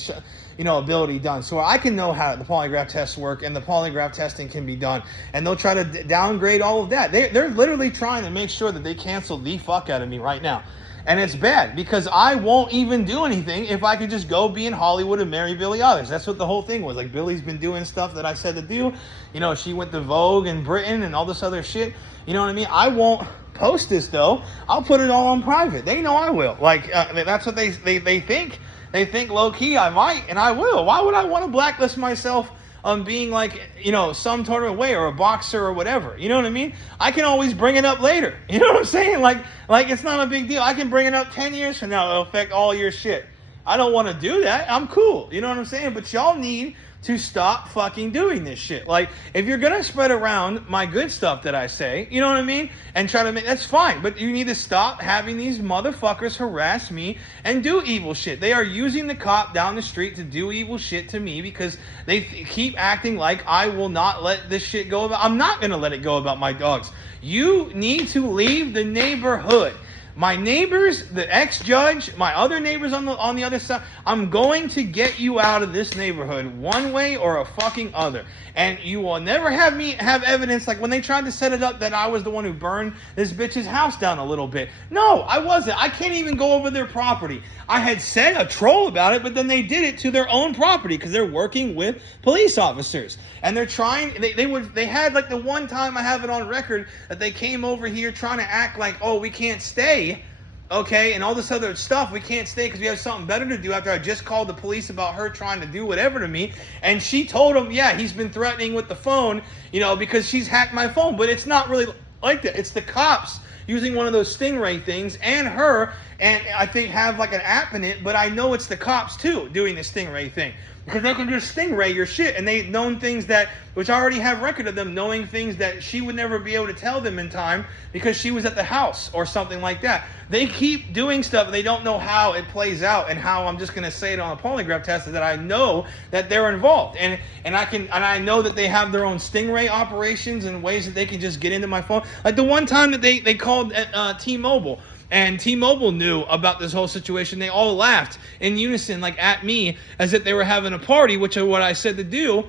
you know, ability done, so I can know how the polygraph tests work and the polygraph testing can be done. And they'll try to downgrade all of that. They're literally trying to make sure that they cancel the fuck out of me right now. And it's bad because I won't even do anything if I could just go be in Hollywood and marry Billie Eilish. That's what the whole thing was. Like, Billie's been doing stuff that I said to do. You know, she went to Vogue in Britain and all this other shit. You know what I mean? I won't post this, though. I'll put it all on private. They know I will. Like, that's what they think. They think low-key I might, and I will. Why would I want to blacklist myself on being like, you know, some sort of way, or a boxer or whatever? You know what I mean? I can always bring it up later. You know what I'm saying? Like it's not a big deal. I can bring it up 10 years from now. It'll affect all your shit. I don't want to do that. I'm cool. You know what I'm saying? But y'all need to stop fucking doing this shit. Like, if you're gonna spread around my good stuff that I say, you know what I mean, and try to make, that's fine, but you need to stop having these motherfuckers harass me and do evil shit. They are using the cop down the street to do evil shit to me because they keep acting like I will not let this shit go about. I'm not gonna let it go about my dogs. You need to leave the neighborhood. My neighbors, the ex-judge, my other neighbors on the other side, I'm going to get you out of this neighborhood one way or a fucking other. And you will never have me have evidence like when they tried to set it up that I was the one who burned this bitch's house down a little bit. No, I wasn't. I can't even go over their property. I had said a troll about it, but then they did it to their own property because they're working with police officers. And they're trying, they had like the one time I have it on record that they came over here trying to act like, oh, we can't stay, okay, and all this other stuff. We can't stay because we have something better to do after I just called the police about her trying to do whatever to me. And she told him, yeah, he's been threatening with the phone, you know, because she's hacked my phone. But it's not really like that. It's the cops using one of those Stingray things and her, and I think have like an app in it, but I know it's the cops too doing the Stingray thing. Because they can just Stingray your shit, and they've known things that, which I already have record of them knowing things that she would never be able to tell them in time because she was at the house or something like that. They keep doing stuff, and they don't know how it plays out and how I'm just going to say it on a polygraph test that I know that they're involved. And I know that they have their own Stingray operations and ways that they can just get into my phone. Like the one time that they called T-Mobile, and T-Mobile knew about this whole situation. They all laughed in unison, like at me, as if they were having a party, which is what I said to do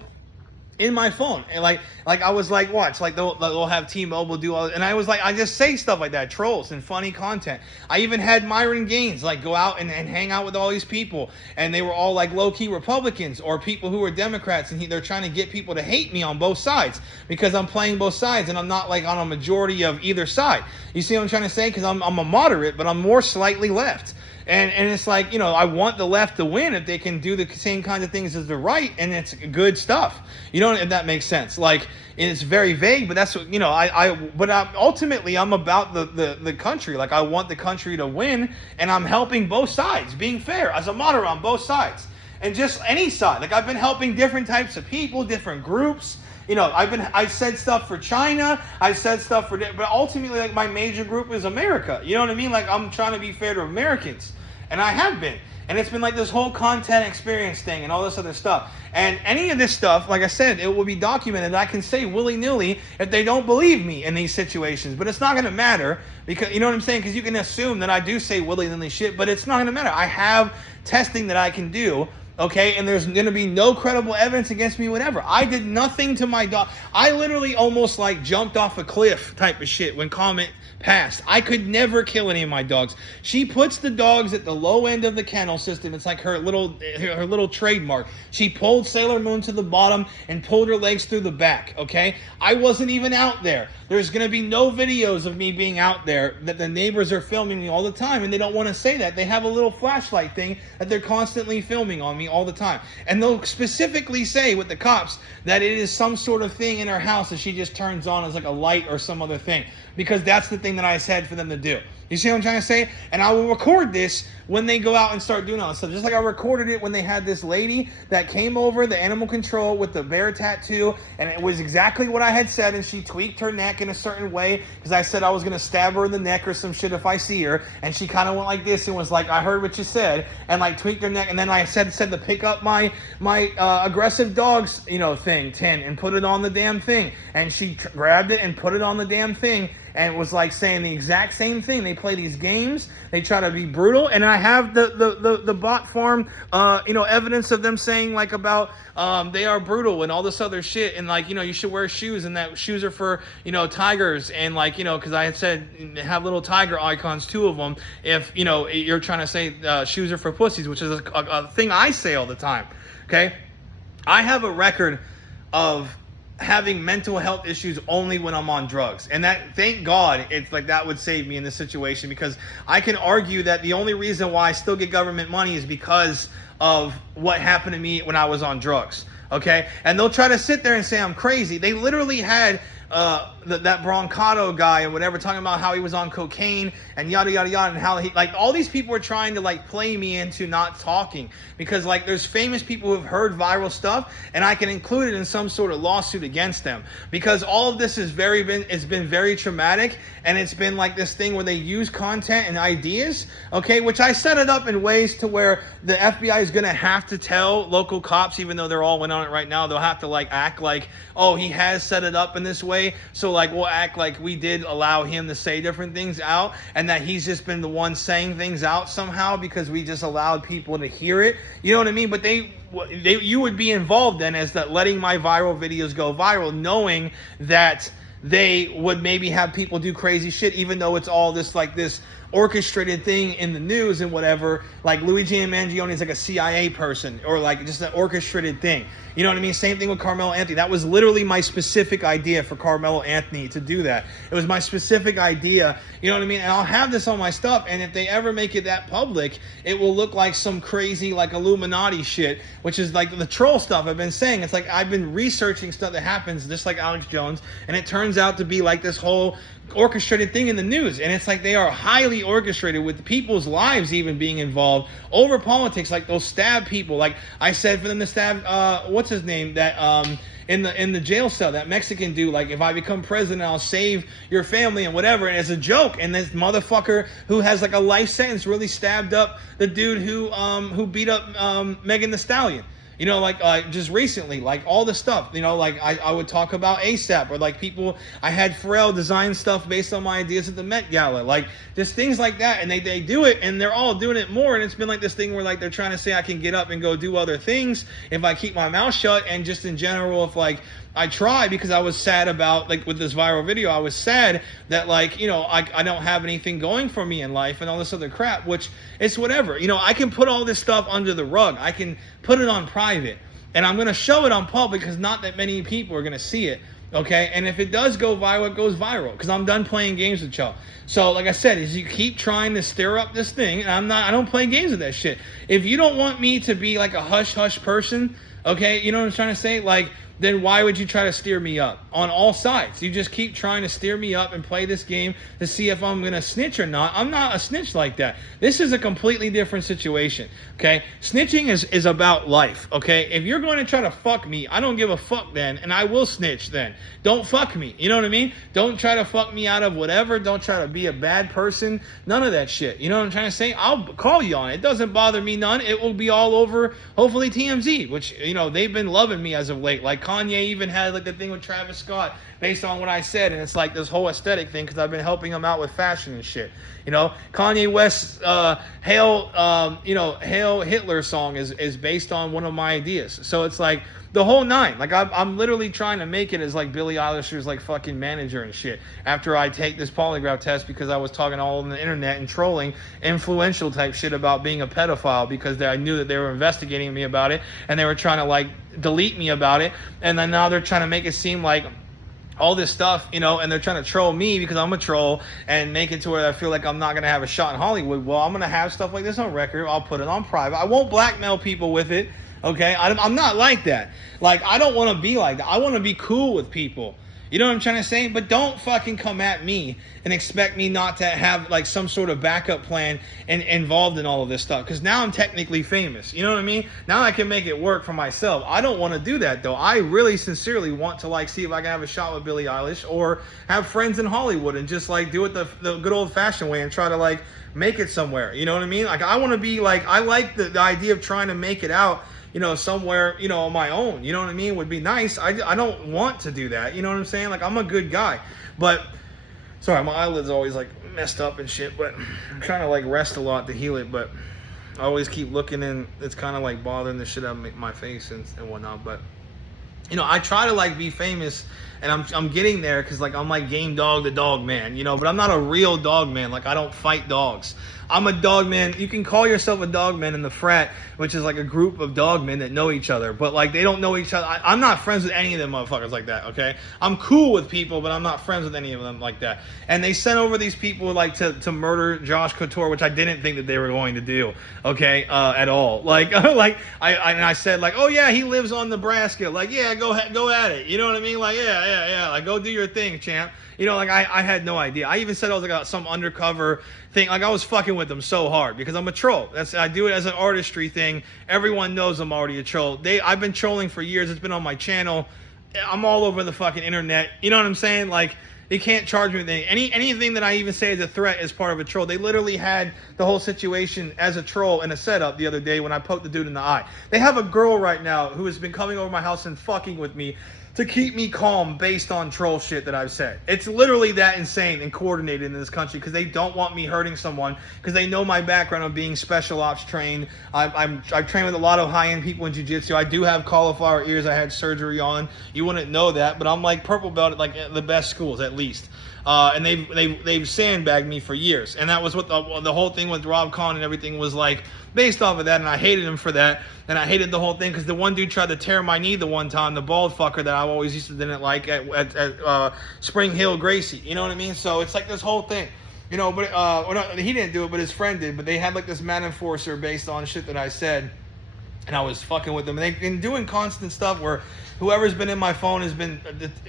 in my phone. And like I was like, watch, like they'll have T-Mobile do all, and I was like, I just say stuff like that, trolls and funny content. I even had Myron Gaines like go out and hang out with all these people, and they were all like low-key Republicans or people who were Democrats, and they're trying to get people to hate me on both sides because I'm playing both sides and I'm not like on a majority of either side. You see what I'm trying to say? Because I'm a moderate, but I'm more slightly left. And it's like, you know, I want the left to win if they can do the same kind of things as the right, and it's good stuff. You know, if that makes sense. Like, it's very vague, but that's what, you know, ultimately I'm about the country. Like, I want the country to win, and I'm helping both sides, being fair as a moderate on both sides. And just any side. Like, I've been helping different types of people, different groups. You know, I've said stuff for China, I've said stuff for, but ultimately, like, my major group is America. You know what I mean? Like, I'm trying to be fair to Americans, and I have been. And it's been like this whole content experience thing and all this other stuff. And any of this stuff, like I said, it will be documented. I can say willy-nilly if they don't believe me in these situations. But it's not going to matter because, you know what I'm saying? Because you can assume that I do say willy-nilly shit, but it's not going to matter. I have testing that I can do. Okay, and there's going to be no credible evidence against me, whatever. I did nothing to my dog. I literally almost like jumped off a cliff type of shit when Comet passed. I could never kill any of my dogs. She puts the dogs at the low end of the kennel system. It's like her little trademark. She pulled Sailor Moon to the bottom and pulled her legs through the back, okay? I wasn't even out there. There's going to be no videos of me being out there that the neighbors are filming me all the time, and they don't want to say that. They have a little flashlight thing that they're constantly filming on me all the time. And they'll specifically say with the cops that it is some sort of thing in her house that she just turns on as like a light or some other thing, because that's the thing that I said for them to do. You see what I'm trying to say? And I will record this when they go out and start doing all this stuff. Just like I recorded it when they had this lady that came over, the animal control with the bear tattoo, and it was exactly what I had said, and she tweaked her neck in a certain way because I said I was going to stab her in the neck or some shit if I see her, and she kind of went like this and was like, I heard what you said, and like tweaked her neck, and then I said to pick up my aggressive dogs, thing, tin, and put it on the damn thing, and she grabbed it and put it on the damn thing, and it was like saying the exact same thing. They play these games, they try to be brutal, and I have the bot farm, evidence of them saying like about they are brutal and all this other shit, and like, you should wear shoes, and that shoes are for, tigers, and like, because I had said have little tiger icons, 2 of them, if, you're trying to say shoes are for pussies, which is a thing I say all the time, okay? I have a record of having mental health issues only when I'm on drugs, and that, thank God, it's like that would save me in this situation, because I can argue that the only reason why I still get government money is because of what happened to me when I was on drugs, okay? And they'll try to sit there and say I'm crazy. They literally had that Brancato guy and whatever talking about how he was on cocaine and yada yada yada, and how he, like, all these people are trying to like play me into not talking, because like there's famous people who have heard viral stuff and I can include it in some sort of lawsuit against them, because all of this is it's been very traumatic, and it's been like this thing where they use content and ideas, okay, which I set it up in ways to where the FBI is going to have to tell local cops, even though they're all in on it right now, they'll have to like act like, oh, he has set it up in this way. So like we'll act like we did allow him to say different things out, and that he's just been the one saying things out somehow because we just allowed people to hear it. You know what I mean? But you would be involved then as that letting my viral videos go viral, knowing that they would maybe have people do crazy shit, even though it's all this like this orchestrated thing in the news and whatever. Like Luigi Mangione is like a CIA person, or like just an orchestrated thing. You know what I mean? Same thing with Carmelo Anthony. That was literally my specific idea for Carmelo Anthony to do that. It was my specific idea. You know what I mean? And I'll have this on my stuff, and if they ever make it that public, it will look like some crazy like Illuminati shit, which is like the troll stuff I've been saying. It's like I've been researching stuff that happens just like Alex Jones, and it turns out to be like this whole orchestrated thing in the news, and it's like they are highly orchestrated with people's lives even being involved over politics. Like they'll stab people, like I said, for them to stab what's his name, that in the jail cell, that Mexican dude, like, if I become president I'll save your family and whatever, and it's a joke. And this motherfucker who has like a life sentence really stabbed up the dude who beat up Megan Thee Stallion. You know, like just recently, like all the stuff, you know, like I would talk about ASAP, or like people, I had Pharrell design stuff based on my ideas at the Met Gala, like just things like that. And they do it, and they're all doing it more. And it's been like this thing where like they're trying to say I can get up and go do other things if I keep my mouth shut. And just in general, if like I try, because I was sad about, like with this viral video, I was sad that like, you know, I don't have anything going for me in life and all this other crap, which it's whatever. You know, I can put all this stuff under the rug. I can put it on private, and I'm going to show it on public because not that many people are going to see it. Okay, and if it does go viral, it goes viral, because I'm done playing games with y'all. So like I said, is you keep trying to stir up this thing, and I don't play games with that shit. If you don't want me to be like a hush-hush person, okay, you know what I'm trying to say? Like, then why would you try to steer me up on all sides? You just keep trying to steer me up and play this game to see if I'm going to snitch or not. I'm not a snitch like that. This is a completely different situation, okay? Snitching is about life, okay? If you're going to try to fuck me, I don't give a fuck then, and I will snitch then. Don't fuck me, you know what I mean? Don't try to fuck me out of whatever. Don't try to be a bad person. None of that shit. You know what I'm trying to say? I'll call you on it. It doesn't bother me none. It will be all over, hopefully, TMZ, which, you know, they've been loving me as of late. Like, Kanye even had like the thing with Travis Scott based on what I said, and it's like this whole aesthetic thing because I've been helping him out with fashion and shit. You know, Kanye West's Hail Hitler song is based on one of my ideas. So it's like the whole nine. Like I'm literally trying to make it as like Billie Eilish's like fucking manager and shit after I take this polygraph test, because I was talking all on the internet and trolling influential type shit about being a pedophile, because I knew that they were investigating me about it, and they were trying to like delete me about it, and then now they're trying to make it seem like all this stuff, you know, and they're trying to troll me because I'm a troll and make it to where I feel like I'm not going to have a shot in Hollywood. Well, I'm going to have stuff like this on record. I'll put it on private. I won't blackmail people with it, okay? I'm not like that. Like, I don't want to be like that. I want to be cool with people. You know what I'm trying to say? But don't fucking come at me and expect me not to have like some sort of backup plan and involved in all of this stuff. Because now I'm technically famous. You know what I mean? Now I can make it work for myself. I don't want to do that though. I really sincerely want to like see if I can have a shot with Billie Eilish or have friends in Hollywood and just like do it the good old fashioned way and try to like make it somewhere. You know what I mean? Like I want to be like, I like the idea of trying to make it out, you know, somewhere, you know, on my own, you know what I mean, would be nice. I don't want to do that, you know what I'm saying? Like, I'm a good guy, but, sorry, my eyelid's always, like, messed up and shit, but I'm trying to, like, rest a lot to heal it, but I always keep looking and it's kind of, like, bothering the shit out of my face and whatnot, but, you know, I try to, like, be famous, and I'm getting there, because, like, I'm, like, Game Dog the Dog Man, you know, but I'm not a real dog man. Like, I don't fight dogs. I'm a dog man. You can call yourself a dog man in the frat, which is like a group of dog men that know each other, but like they don't know each other. I'm not friends with any of them motherfuckers like that, okay? I'm cool with people, but I'm not friends with any of them like that. And they sent over these people like to murder Josh Couture, which I didn't think that they were going to do, okay, at all. Like, I said like, oh yeah, he lives on Nebraska. Like, yeah, go at it. You know what I mean? Like, yeah. Like, go do your thing, champ. You know, like I had no idea. I even said I was like some undercover thing. Like I was fucking with them so hard because I'm a troll. I do it as an artistry thing. Everyone knows I'm already a troll. I've been trolling for years. It's been on my channel. I'm all over the fucking internet. You know what I'm saying? Like they can't charge me anything. Anything that I even say as a threat is part of a troll. They literally had the whole situation as a troll in a setup the other day when I poked the dude in the eye. They have a girl right now who has been coming over my house and fucking with me to keep me calm based on troll shit that I've said. It's literally that insane and coordinated in this country because they don't want me hurting someone because they know my background of being special ops trained. I've trained with a lot of high-end people in jiu-jitsu. I do have cauliflower ears I had surgery on. You wouldn't know that, but I'm like purple belt at like the best schools at least. And they've sandbagged me for years. And that was what the whole thing with Rob Kahn and everything was like based off of that. And I hated him for that. And I hated the whole thing because the one dude tried to tear my knee the one time, the bald fucker that I always used to didn't like at Spring Hill Gracie. You know what I mean? So it's like this whole thing. You know, but he didn't do it, but his friend did. But they had like this man enforcer based on shit that I said. And I was fucking with them. And they've been doing constant stuff where whoever's been in my phone has been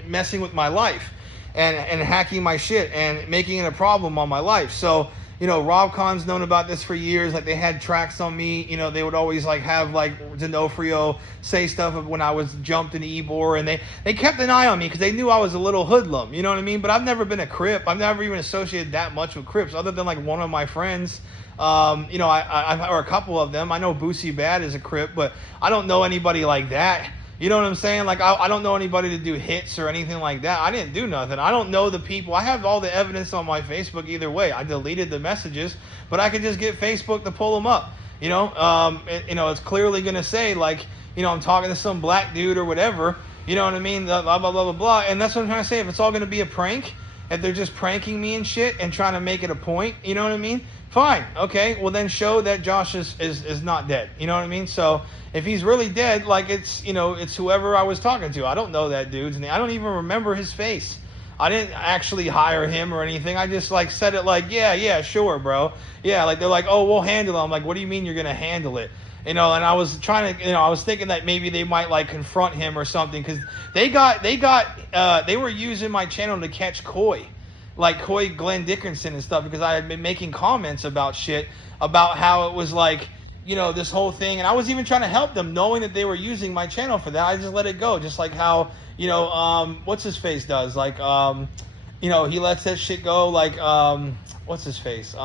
messing with my life. And hacking my shit and making it a problem on my life. So, you know, Rob Kahn's known about this for years. Like, they had tracks on me. You know, they would always, like, have, like, D'Onofrio say stuff when I was jumped in Ybor. And they kept an eye on me because they knew I was a little hoodlum. You know what I mean? But I've never been a Crip. I've never even associated that much with Crips other than, like, one of my friends. You know, or a couple of them. I know Boosie Bad is a Crip, but I don't know anybody like that. You know what I'm saying? Like, I don't know anybody to do hits or anything like that. I didn't do nothing. I don't know the people. I have all the evidence on my Facebook either way. I deleted the messages, but I could just get Facebook to pull them up. You know, it's clearly going to say, like, you know, I'm talking to some black dude or whatever. You know what I mean? Blah, blah, blah, blah, blah. And that's what I'm trying to say. If it's all going to be a prank, if they're just pranking me and shit and trying to make it a point, you know what I mean? Fine. Okay. Well, then show that Josh is not dead. You know what I mean? So if he's really dead, like it's, you know, it's whoever I was talking to. I don't know that dude's name. I don't even remember his face. I didn't actually hire him or anything. I just like said it like, yeah, sure, bro. Yeah. Like they're like, oh, we'll handle it. I'm like, what do you mean you're going to handle it? You know, and I was trying to, you know, I was thinking that maybe they might like confront him or something because they were using my channel to catch Coy. Like Coy Glenn Dickinson and stuff because I had been making comments about shit about how it was like, you know, this whole thing. And I was even trying to help them knowing that they were using my channel for that. I just let it go. Just like how, you know, what's his face does. Like, you know, he lets that shit go. Like, what's his face?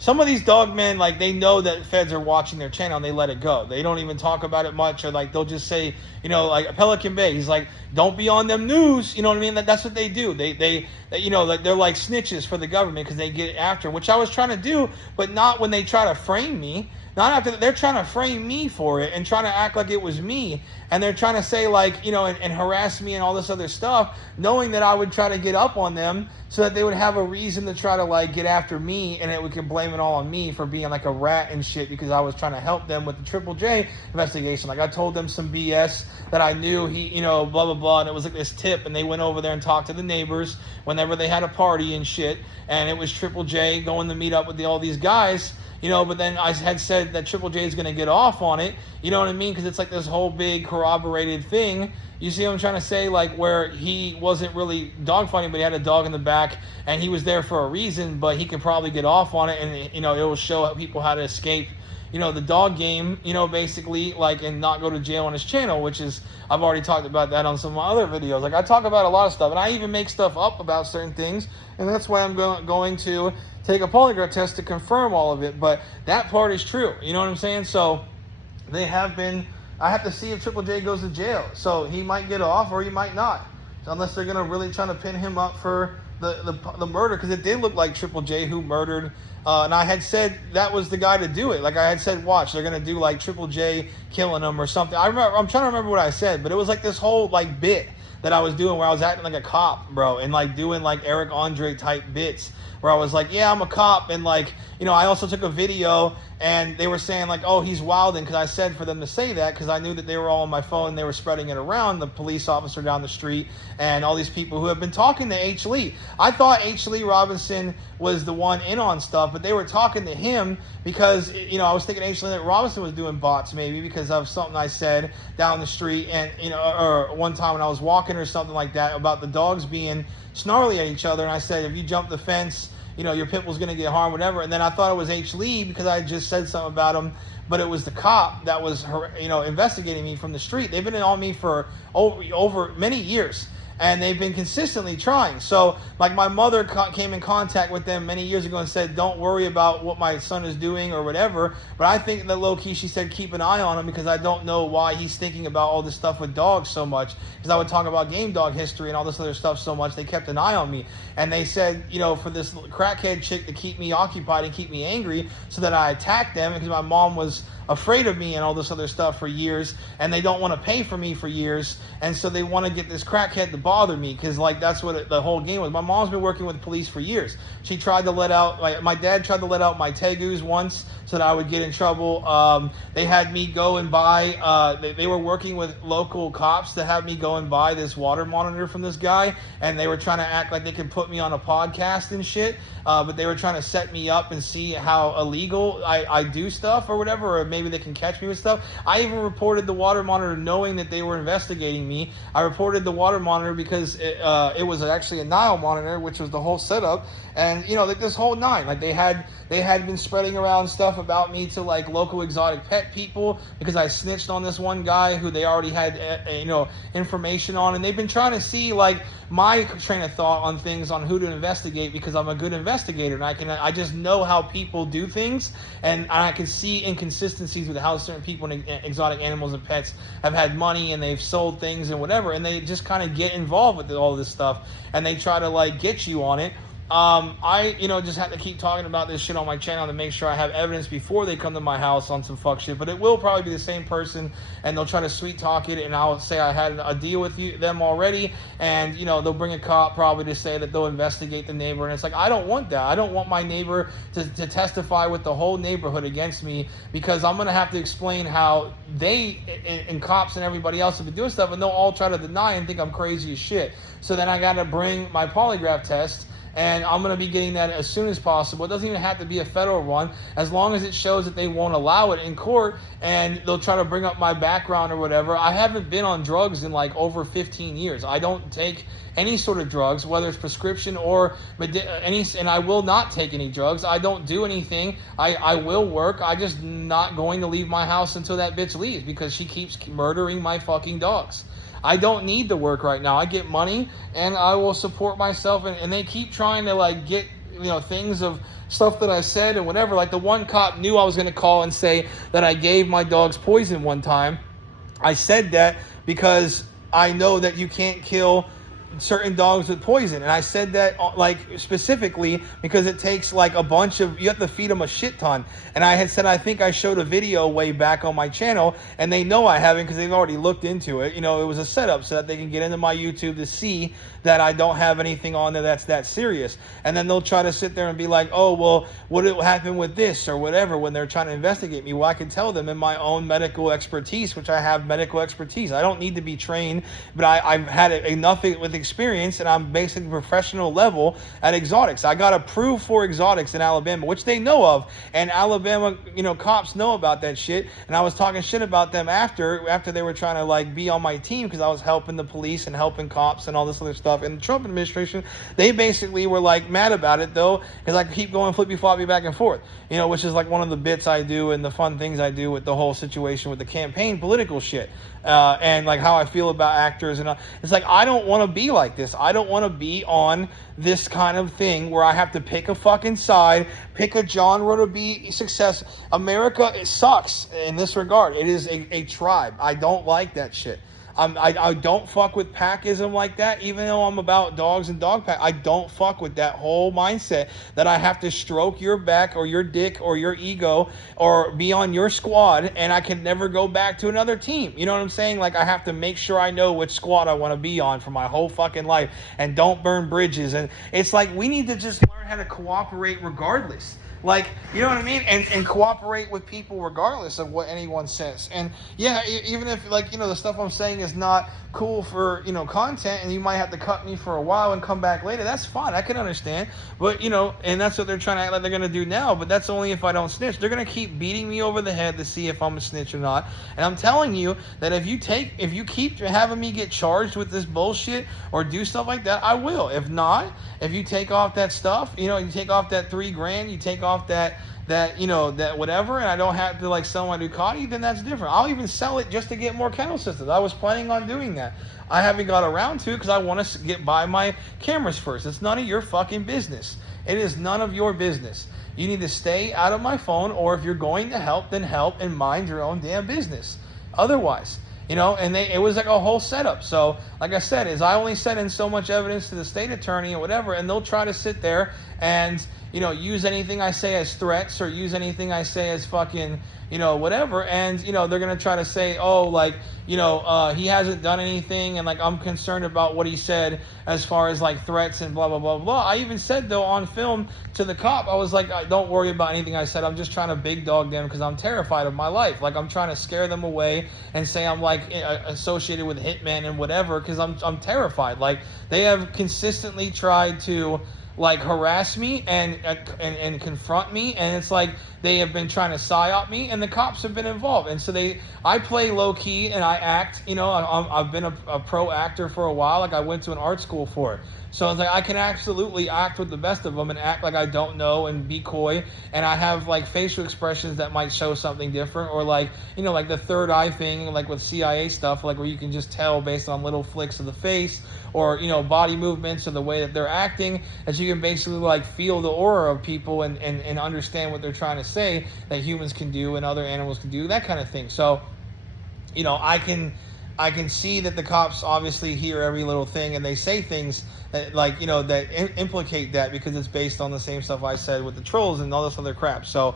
Some of these dog men, like, they know that feds are watching their channel and they let it go. They don't even talk about it much, or like they'll just say, you know, like Pelican Bay, he's like, don't be on them news. You know what I mean? That's what they do. They you know, like they're like snitches for the government because they get after, which I was trying to do, but not when they try to frame me. Not after that. They're trying to frame me for it and trying to act like it was me. And they're trying to say like, you know, and harass me and all this other stuff, knowing that I would try to get up on them so that they would have a reason to try to like get after me, and we could blame it all on me for being like a rat and shit because I was trying to help them with the Triple J investigation. Like I told them some BS that I knew he, you know, blah, blah, blah. And it was like this tip, and they went over there and talked to the neighbors whenever they had a party and shit. And it was Triple J going to meet up with all these guys. but then I had said that Triple J is going to get off on it, you know what I mean? Because it's like this whole big corroborated thing. You see what I'm trying to say? Like, where he wasn't really dogfighting, but he had a dog in the back, and he was there for a reason, but he could probably get off on it, and, it will show people how to escape, the dog game, basically, like, and not go to jail on his channel, which is, I've already talked about that on some of my other videos. Like, I talk about a lot of stuff, and I even make stuff up about certain things, and that's why I'm going to take a polygraph test to confirm all of it. But that part is true, you know what I'm saying? So they have been, I have to see if Triple J goes to jail. So he might get off or he might not, unless they're going to really try to pin him up for the murder, because it did look like Triple J who murdered, and I had said that was the guy to do it. Like, I had said, watch, they're going to do like Triple J killing him or something. I'm trying to remember what I said, but it was like this whole like bit that I was doing where I was acting like a cop, bro, and like doing like Eric Andre type bits where I was like, yeah, I'm a cop, and like, I also took a video, and they were saying like, oh, he's wilding, because I said for them to say that, because I knew that they were all on my phone, and they were spreading it around, the police officer down the street, and all these people who have been talking to H. Lee. I thought H. Lee Robinson was the one in on stuff, but they were talking to him because, I was thinking H. Lee Robinson was doing bots maybe because of something I said down the street, and, or one time when I was walking or something like that about the dogs being snarly at each other, and I said, if you jump the fence, your pit bull's going to get harmed, whatever. And then I thought it was H. Lee because I just said something about him, but it was the cop that was, investigating me from the street. They've been on me for over many years, and they've been consistently trying. So, like, my mother came in contact with them many years ago and said, don't worry about what my son is doing or whatever. But I think that low-key she said, keep an eye on him, because I don't know why he's thinking about all this stuff with dogs so much. Because I would talk about game dog history and all this other stuff so much, they kept an eye on me. And they said, for this crackhead chick to keep me occupied and keep me angry so that I attacked them, because my mom was afraid of me and all this other stuff for years, and they don't want to pay for me for years, and so they want to get this crackhead to bother me, because like that's what the whole game was. My mom's been working with the police for years. She tried to let out, my dad tried to let out my tegus once so that I would get in trouble. They had me go and buy, they were working with local cops to have me go and buy this water monitor from this guy, and they were trying to act like they could put me on a podcast and shit, but they were trying to set me up and see how illegal I do stuff or whatever, or maybe they can catch me with stuff. I even reported the water monitor knowing that they were investigating me. I reported the water monitor because it was actually a Nile monitor, which was the whole setup, and like this whole nine. Like they had been spreading around stuff about me to like local exotic pet people because I snitched on this one guy who they already had information on, and they've been trying to see like my train of thought on things, on who to investigate, because I'm a good investigator, and I just know how people do things, and I can see inconsistencies with how certain people and exotic animals and pets have had money and they've sold things and whatever, and they just kind of get involved with all this stuff, and they try to like get you on it. I just have to keep talking about this shit on my channel to make sure I have evidence before they come to my house on some fuck shit. But it will probably be the same person, and they'll try to sweet talk it, and I'll say I had a deal with them already, and they'll bring a cop probably to say that they'll investigate the neighbor. And it's like, I don't want that. I don't want my neighbor to testify with the whole neighborhood against me, because I'm gonna have to explain how they and cops and everybody else have been doing stuff, and they'll all try to deny and think I'm crazy as shit. So then I gotta bring my polygraph test, and I'm going to be getting that as soon as possible. It doesn't even have to be a federal one, as long as it shows that they won't allow it in court, and they'll try to bring up my background or whatever. I haven't been on drugs in like over 15 years. I don't take any sort of drugs, whether it's prescription or and I will not take any drugs. I don't do anything. I will work. I just not going to leave my house until that bitch leaves, because she keeps murdering my fucking dogs. I don't need to work right now. I get money and I will support myself, and they keep trying to like get things of stuff that I said and whatever. Like the one cop knew I was going to call and say that I gave my dogs poison one time. I said that because I know that you can't kill certain dogs with poison, and I said that like specifically because it takes like a bunch of, you have to feed them a shit ton, and I had said, I think I showed a video way back on my channel, and they know I haven't because they've already looked into it. It was a setup so that they can get into my YouTube to see that I don't have anything on there that's that serious, and then they'll try to sit there and be like, oh well, what did happen with this or whatever, when they're trying to investigate me. Well, I can tell them in my own medical expertise, which I have medical expertise. I don't need to be trained, but I've had enough with experience, and I'm basically professional level at exotics. I got approved for exotics in Alabama, which they know of, and Alabama, cops know about that shit. And I was talking shit about them after they were trying to like be on my team, because I was helping the police and helping cops and all this other stuff. And the Trump administration, they basically were like mad about it though, because I keep going flippy floppy back and forth, which is like one of the bits I do and the fun things I do with the whole situation with the campaign political shit. And like how I feel about actors, and it's like, I don't want to be like this. I don't want to be on this kind of thing where I have to pick a fucking side, pick a genre to be success. America, it sucks in this regard. It is a tribe. I don't like that shit. I don't fuck with packism like that, even though I'm about dogs and dog pack. I don't fuck with that whole mindset that I have to stroke your back or your dick or your ego or be on your squad and I can never go back to another team. You know what I'm saying? Like, I have to make sure I know which squad I want to be on for my whole fucking life and don't burn bridges. And it's like, we need to just learn how to cooperate regardless. Like, you know what I mean? And cooperate with people regardless of what anyone says. And yeah, even if, like, the stuff I'm saying is not cool for, content, and you might have to cut me for a while and come back later, that's fine. I can understand. But, and that's what they're trying to act like they're going to do now. But that's only if I don't snitch. They're going to keep beating me over the head to see if I'm a snitch or not. And I'm telling you that if you keep having me get charged with this bullshit or do stuff like that, I will. If not, if you take off that stuff, you take off that $3,000, you take off that whatever, and I don't have to like sell my Ducati, then that's different. I'll even sell it just to get more kennel systems. I was planning on doing that. I haven't got around to, because I want to buy my cameras first. It's none of your fucking business. It is none of your business. You need to stay out of my phone, or if you're going to help, then help and mind your own damn business. Otherwise, and it was like a whole setup. So, like I said, I only sent in so much evidence to the state attorney or whatever, and they'll try to sit there and, use anything I say as threats, or use anything I say as fucking, whatever. And, they're going to try to say, oh, like, he hasn't done anything, and like, I'm concerned about what he said as far as like threats and blah, blah, blah, blah. I even said though on film to the cop, I was like, don't worry about anything I said. I'm just trying to big dog them because I'm terrified of my life. Like, I'm trying to scare them away and say I'm like associated with hitmen and whatever, because I'm terrified. Like, they have consistently tried to like harass me and confront me, and it's like they have been trying to psyop me, and the cops have been involved. And so I play low key and I act, I've been a pro actor for a while. Like, I went to an art school for it. So it's like, I can absolutely act with the best of them and act like I don't know and be coy. And I have like facial expressions that might show something different, or like, like the third eye thing, like with CIA stuff, like where you can just tell based on little flicks of the face, or, body movements or the way that they're acting, that you can basically like feel the aura of people and understand what they're trying to say that humans can do and other animals can do, that kind of thing. So, I can see that the cops obviously hear every little thing, and they say things that, like, that implicate that, because it's based on the same stuff I said with the trolls and all this other crap. So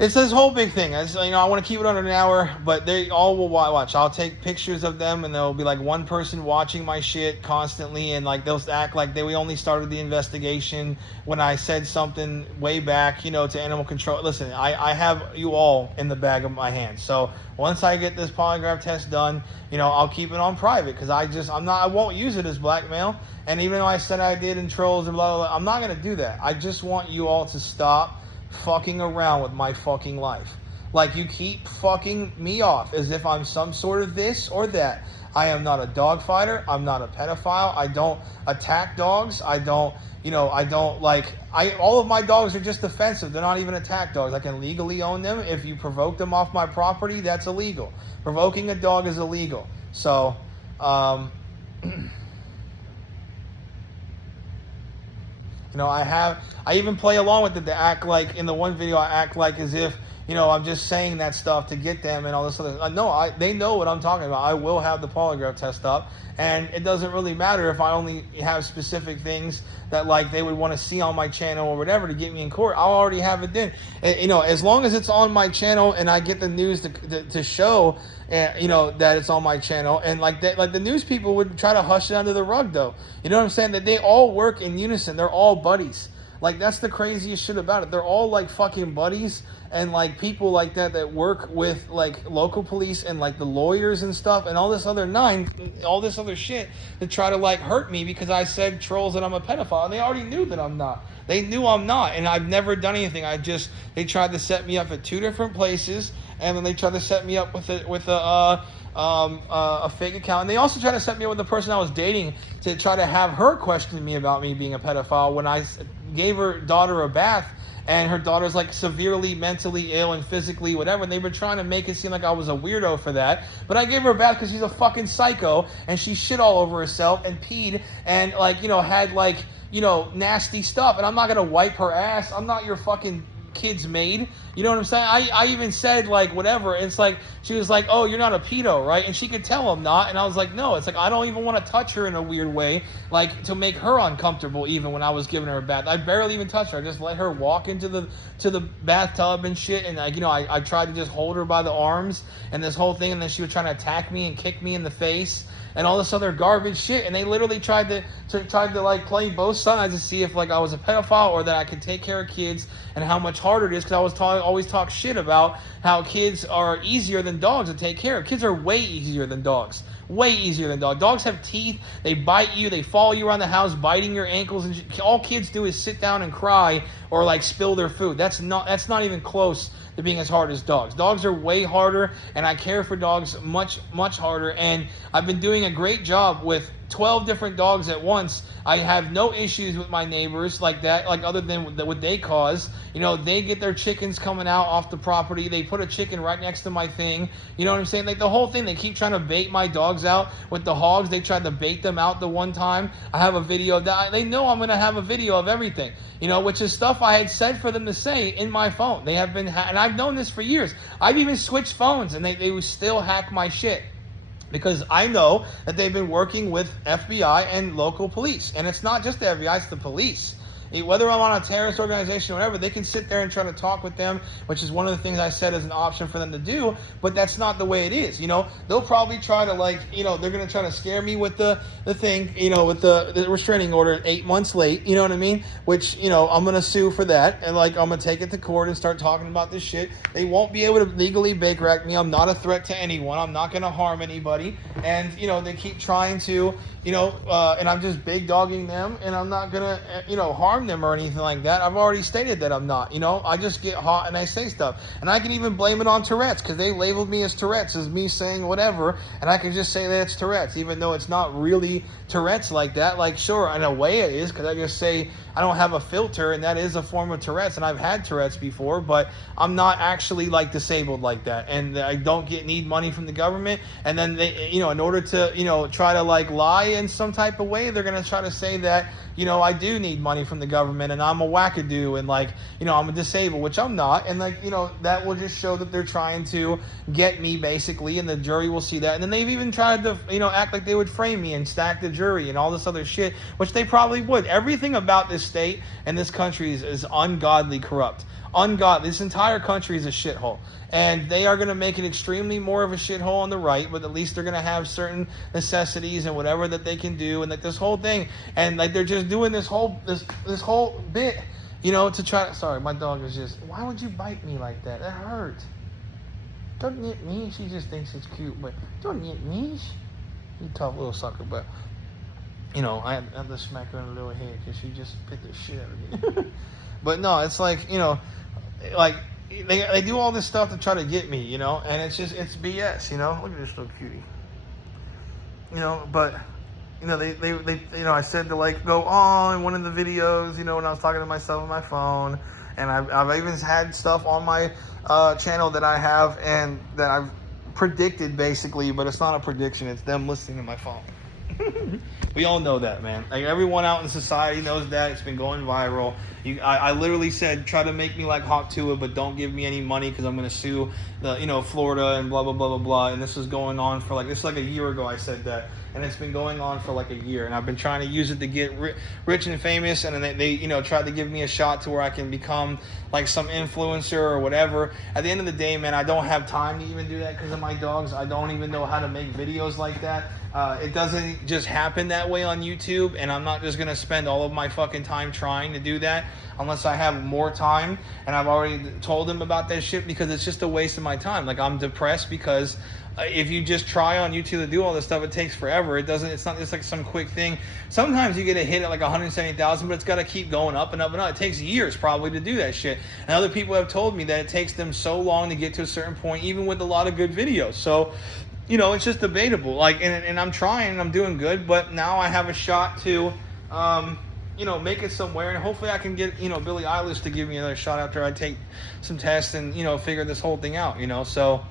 it's this whole big thing. I want to keep it under an hour, but they all will watch. I'll take pictures of them, and there'll be like one person watching my shit constantly, and like they'll act like we only started the investigation when I said something way back, to animal control. Listen, I have you all in the bag of my hands. So once I get this polygraph test done, I'll keep it on private, because I won't use it as blackmail. And even though I said I did in trolls and blah, blah, blah, I'm not going to do that. I just want you all to stop fucking around with my fucking life. Like, you keep fucking me off as if I'm some sort of this or that. I am not a dog fighter. I'm not a pedophile. I don't attack dogs. I don't all of my dogs are just defensive. They're not even attack dogs. I can legally own them. If you provoke them off my property, that's illegal. Provoking a dog is illegal. So, I even play along with it to act like, in the one video, I act like as if, I'm just saying that stuff to get them and all this other. No, they know what I'm talking about. I will have the polygraph test up, and it doesn't really matter if I only have specific things that like they would want to see on my channel or whatever to get me in court. I'll already have it then. As long as it's on my channel and I get the news to show, that it's on my channel, and like the news people would try to hush it under the rug though. You know what I'm saying? That they all work in unison. They're all buddies. Like, that's the craziest shit about it. They're all like fucking buddies and like people like that work with like local police and like the lawyers and stuff and all this other shit to try to like hurt me because I said trolls that I'm a pedophile, and they already knew that I'm not. They knew I'm not, and I've never done anything. They tried to set me up at 2 different places, and then they tried to set me up with a fake account. And they also tried to set me up with the person I was dating to try to have her question me about me being a pedophile when I gave her daughter a bath, and her daughter's like severely mentally ill and physically whatever, and they were trying to make it seem like I was a weirdo for that. But I gave her a bath because she's a fucking psycho, and she shit all over herself and peed and like, you know, had like, you know, nasty stuff, and I'm not gonna wipe her ass. I'm not your fucking kid's maid. You know what I'm saying? I even said like whatever. It's like she was like, oh, you're not a pedo, right? And she could tell I'm not. And I was like, no. It's like I don't even want to touch her in a weird way, like to make her uncomfortable. Even when I was giving her a bath, I barely even touched her. I just let her walk into the bathtub and shit. And like, you know, I tried to just hold her by the arms and this whole thing. And then she was trying to attack me and kick me in the face and all this other garbage shit. And they literally tried to like play both sides to see if like I was a pedophile or that I could take care of kids and how much harder it is, because I was always talk shit about how kids are easier than dogs to take care of. Kids are way easier than dogs. Way easier than dogs. Dogs have teeth. They bite you. They follow you around the house, biting your ankles. And all kids do is sit down and cry or like spill their food. That's not even close to being as hard as dogs. Dogs are way harder, and I care for dogs much, much harder. And I've been doing a great job with 12 different dogs at once. I have no issues with my neighbors like that, like other than what they cause. You know, they get their chickens coming out off the property. They put a chicken right next to my thing. You know what I'm saying? Like the whole thing, they keep trying to bait my dogs out with the hogs. They tried to bait them out the one time. I have a video of that. They know I'm going to have a video of everything, you know, which is stuff I had said for them to say in my phone. They have been, and I've known this for years. I've even switched phones, and they would still hack my shit. Because I know that they've been working with FBI and local police. And it's not just the FBI, it's the police. Whether I'm on a terrorist organization or whatever, they can sit there and try to talk with them, which is one of the things I said as an option for them to do, but that's not the way it is. You know, they'll probably try to like, you know, they're going to try to scare me with the thing, you know, with the restraining order 8 months late, you know what I mean? Which, you know, I'm going to sue for that, and like I'm going to take it to court and start talking about this shit. They won't be able to legally bake rack me. I'm not a threat to anyone. I'm not going to harm anybody. And, you know, they keep trying to, you know, and I'm just big dogging them, and I'm not going to, you know, harm them or anything like that. I've already stated that I'm not, you know. I just get hot and I say stuff, and I can even blame it on Tourette's, because they labeled me as Tourette's, as me saying whatever, and I can just say that it's Tourette's, even though it's not really Tourette's like that. Like, sure, in a way it is, because I just say I don't have a filter, and that is a form of Tourette's, and I've had Tourette's before, but I'm not actually like disabled like that, and I don't need money from the government. And then they, you know, in order to, you know, try to like lie in some type of way, they're gonna try to say that, you know, I do need money from the government, and I'm a wackadoo, and like, you know, I'm a disabled, which I'm not, and like, you know, that will just show that they're trying to get me basically, and the jury will see that. And then they've even tried to, you know, act like they would frame me and stack the jury and all this other shit, which they probably would. Everything about this state and this country is ungodly corrupt. Ungodly. This entire country is a shithole, and they are going to make it extremely more of a shithole on the right, but at least they're going to have certain necessities and whatever that they can do, and like this whole thing, and like they're just doing this whole bit, you know, to try. Sorry, my dog is just. Why would you bite me like that? That hurt. Don't hit me. She just thinks it's cute, but don't hit me. You tough little sucker, but you know, I had to smack her in the little head because she just bit the shit out of me. But no, it's like, you know, like they do all this stuff to try to get me, you know, and it's BS, you know. Look at this little cutie, you know. But you know, they you know, I said to like go on in one of the videos, you know, when I was talking to myself on my phone, and I've even had stuff on my channel that I have and that I've predicted basically, but it's not a prediction, it's them listening to my phone. We all know that, man. Like everyone out in society knows that. It's been going viral. I literally said, try to make me like Hawk Tua, but don't give me any money because I'm going to sue the, you know, Florida and blah, blah, blah, blah, blah. And this was going on for like, this is like a year ago I said that. And it's been going on for like a year. And I've been trying to use it to get rich and famous. And then they, you know, tried to give me a shot to where I can become like some influencer or whatever. At the end of the day, man, I don't have time to even do that because of my dogs. I don't even know how to make videos like that. It doesn't just just happen that way on YouTube, and I'm not just going to spend all of my fucking time trying to do that unless I have more time, and I've already told him about that shit, because it's just a waste of my time. Like, I'm depressed because if you just try on YouTube to do all this stuff, it takes forever. It's not just like some quick thing. Sometimes you get a hit at like 170,000, but it's got to keep going up and up and up. It takes years probably to do that shit. And other people have told me that it takes them so long to get to a certain point, even with a lot of good videos. So, you know, it's just debatable. Like, and I'm trying, and I'm doing good, but now I have a shot to, you know, make it somewhere, and hopefully I can get, you know, Billie Eilish to give me another shot after I take some tests and, you know, figure this whole thing out, you know. So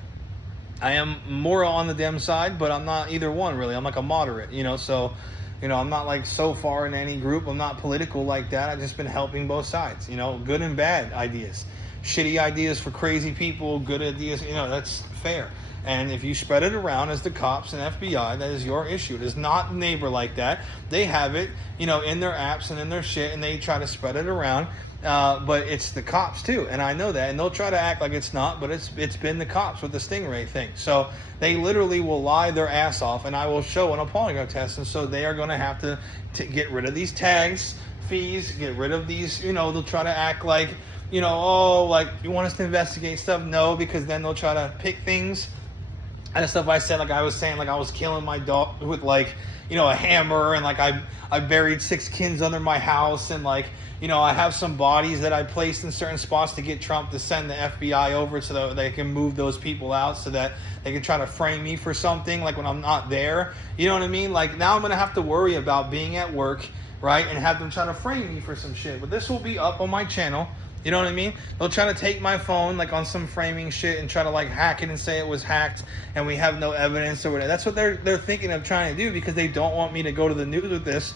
I am more on the Dem side, but I'm not either one, really. I'm like a moderate, you know. So, you know, I'm not like so far in any group. I'm not political like that. I've just been helping both sides, you know, good and bad ideas. Shitty ideas for crazy people, good ideas, you know, that's fair. And if you spread it around as the cops and FBI, that is your issue. It is not neighbor like that. They have it, you know, in their apps and in their shit, and they try to spread it around. But it's the cops too, and I know that, and they'll try to act like it's not, but it's been the cops with the Stingray thing. So they literally will lie their ass off, and I will show an polygraph test, and so they are going to have to get rid of these tags, fees, get rid of these, you know, they'll try to act like, you know, oh, like, you want us to investigate stuff? No, because then they'll try to pick things. And stuff I said, like I was saying, like I was killing my dog with, like, you know, a hammer, and like I buried 6 kids under my house, and like, you know, I have some bodies that I placed in certain spots to get Trump to send the FBI over so that they can move those people out, so that they can try to frame me for something, like when I'm not there. You know what I mean? Like, now I'm going to have to worry about being at work, right, and have them try to frame me for some shit. But this will be up on my channel. You know what I mean? They'll try to take my phone, like on some framing shit, and try to like hack it and say it was hacked and we have no evidence or whatever. That's what they're thinking of trying to do, because they don't want me to go to the news with this.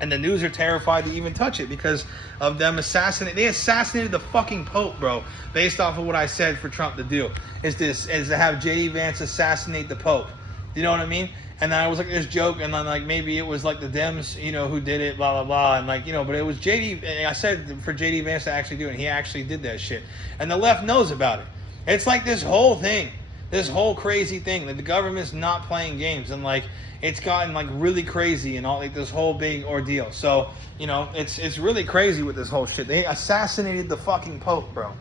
And the news are terrified to even touch it because of them assassinating. They assassinated the fucking Pope, bro, based off of what I said for Trump to do. Is to have J.D. Vance assassinate the Pope. You know what I mean? And then I was like this joke, and then like maybe it was like the Dems, you know, who did it, blah blah blah, and like, you know, but it was JD. And I said for JD Vance to actually do it, and he actually did that shit, and the left knows about it. It's like this whole thing, this whole crazy thing that the government's not playing games, and like it's gotten like really crazy and all, like this whole big ordeal. So, you know, it's really crazy with this whole shit. They assassinated the fucking Pope, bro,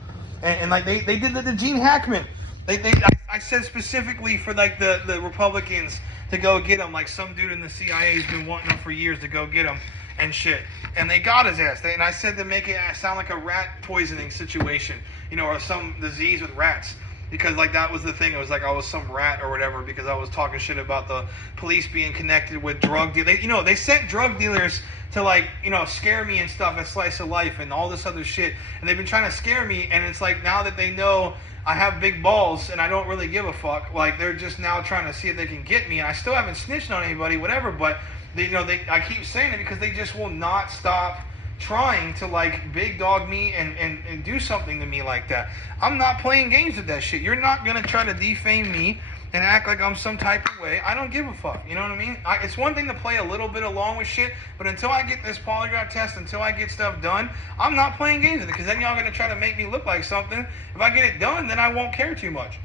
and like they did that to Gene Hackman. I said specifically for like the Republicans to go get him, like some dude in the CIA has been wanting him for years to go get him and shit, and they got his ass. And I said to make it sound like a rat poisoning situation, you know, or some disease with rats, because like that was the thing. It was like I was some rat or whatever, because I was talking shit about the police being connected with drug dealers. You know, they sent drug dealers to like, you know, scare me and stuff at Slice of Life and all this other shit, and they've been trying to scare me, and it's like now that they know I have big balls and I don't really give a fuck, like they're just now trying to see if they can get me, and I still haven't snitched on anybody, whatever, but they, you know, I keep saying it because they just will not stop trying to like big dog me and do something to me like that. I'm not playing games with that shit. You're not gonna try to defame me and act like I'm some type of way. I don't give a fuck. You know what I mean? It's one thing to play a little bit along with shit, but until I get this polygraph test, until I get stuff done, I'm not playing games with it, because then y'all gonna try to make me look like something. If I get it done, then I won't care too much.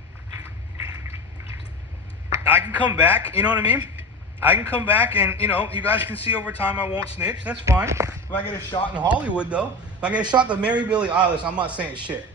I can come back, you know what I mean? I can come back and, you know, you guys can see over time I won't snitch. That's fine. If I get a shot in Hollywood, though, if I get a shot to marry Billie Eilish, I'm not saying shit.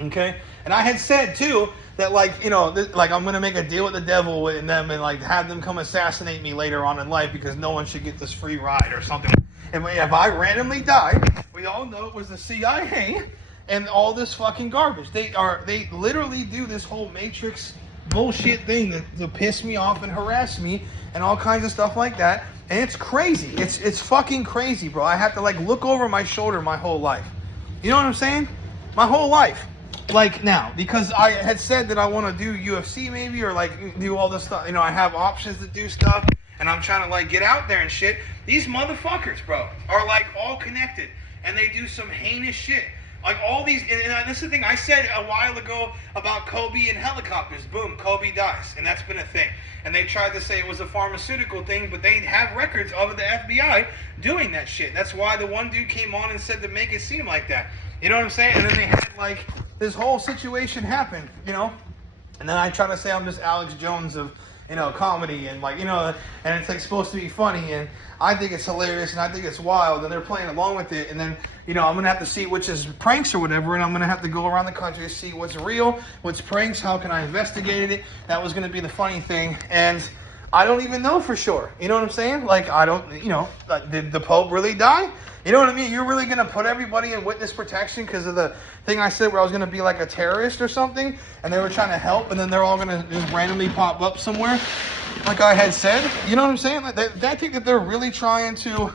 Okay? And I had said, too, that, like, you know, like, I'm going to make a deal with the devil and them and, like, have them come assassinate me later on in life because no one should get this free ride or something. And if I randomly die, we all know it was the CIA and all this fucking garbage. They literally do this whole Matrix bullshit thing to piss me off and harass me and all kinds of stuff like that. And it's crazy. It's fucking crazy, bro. I have to, like, look over my shoulder my whole life. You know what I'm saying? My whole life. Like, now, because I had said that I want to do UFC maybe, or like do all this stuff. You know, I have options to do stuff, and I'm trying to like get out there and shit. These motherfuckers, bro, are like all connected, and they do some heinous shit. Like all these, and this is the thing I said a while ago about Kobe and helicopters. Boom, Kobe dies, and that's been a thing. And they tried to say it was a pharmaceutical thing, but they have records of the FBI doing that shit. That's why the one dude came on and said to make it seem like that. You know what I'm saying? And then they had like this whole situation happen, you know? And then I try to say I'm just Alex Jones of comedy and like, and it's like supposed to be funny, and I think it's hilarious and I think it's wild, and they're playing along with it, and then, I'm gonna have to see which is pranks or whatever, and I'm gonna have to go around the country to see what's real, what's pranks, how can I investigate it. That was gonna be the funny thing, and I don't even know for sure. You know what I'm saying? Like, I don't, did the Pope really die? You know what I mean? You're really going to put everybody in witness protection because of the thing I said where I was going to be like a terrorist or something, and they were trying to help, and then they're all going to just randomly pop up somewhere, like I had said. You know what I'm saying? Like, I think that they're really trying to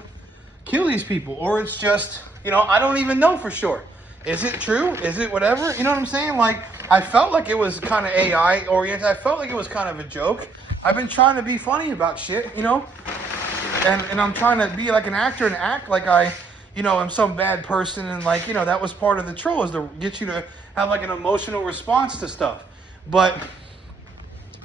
kill these people, or it's just, I don't even know for sure. Is it true? Is it whatever? You know what I'm saying? Like, I felt like it was kind of AI oriented. I felt like it was kind of a joke. I've been trying to be funny about shit, and I'm trying to be like an actor and act like I, am some bad person, and like, that was part of the troll, is to get you to have like an emotional response to stuff. But,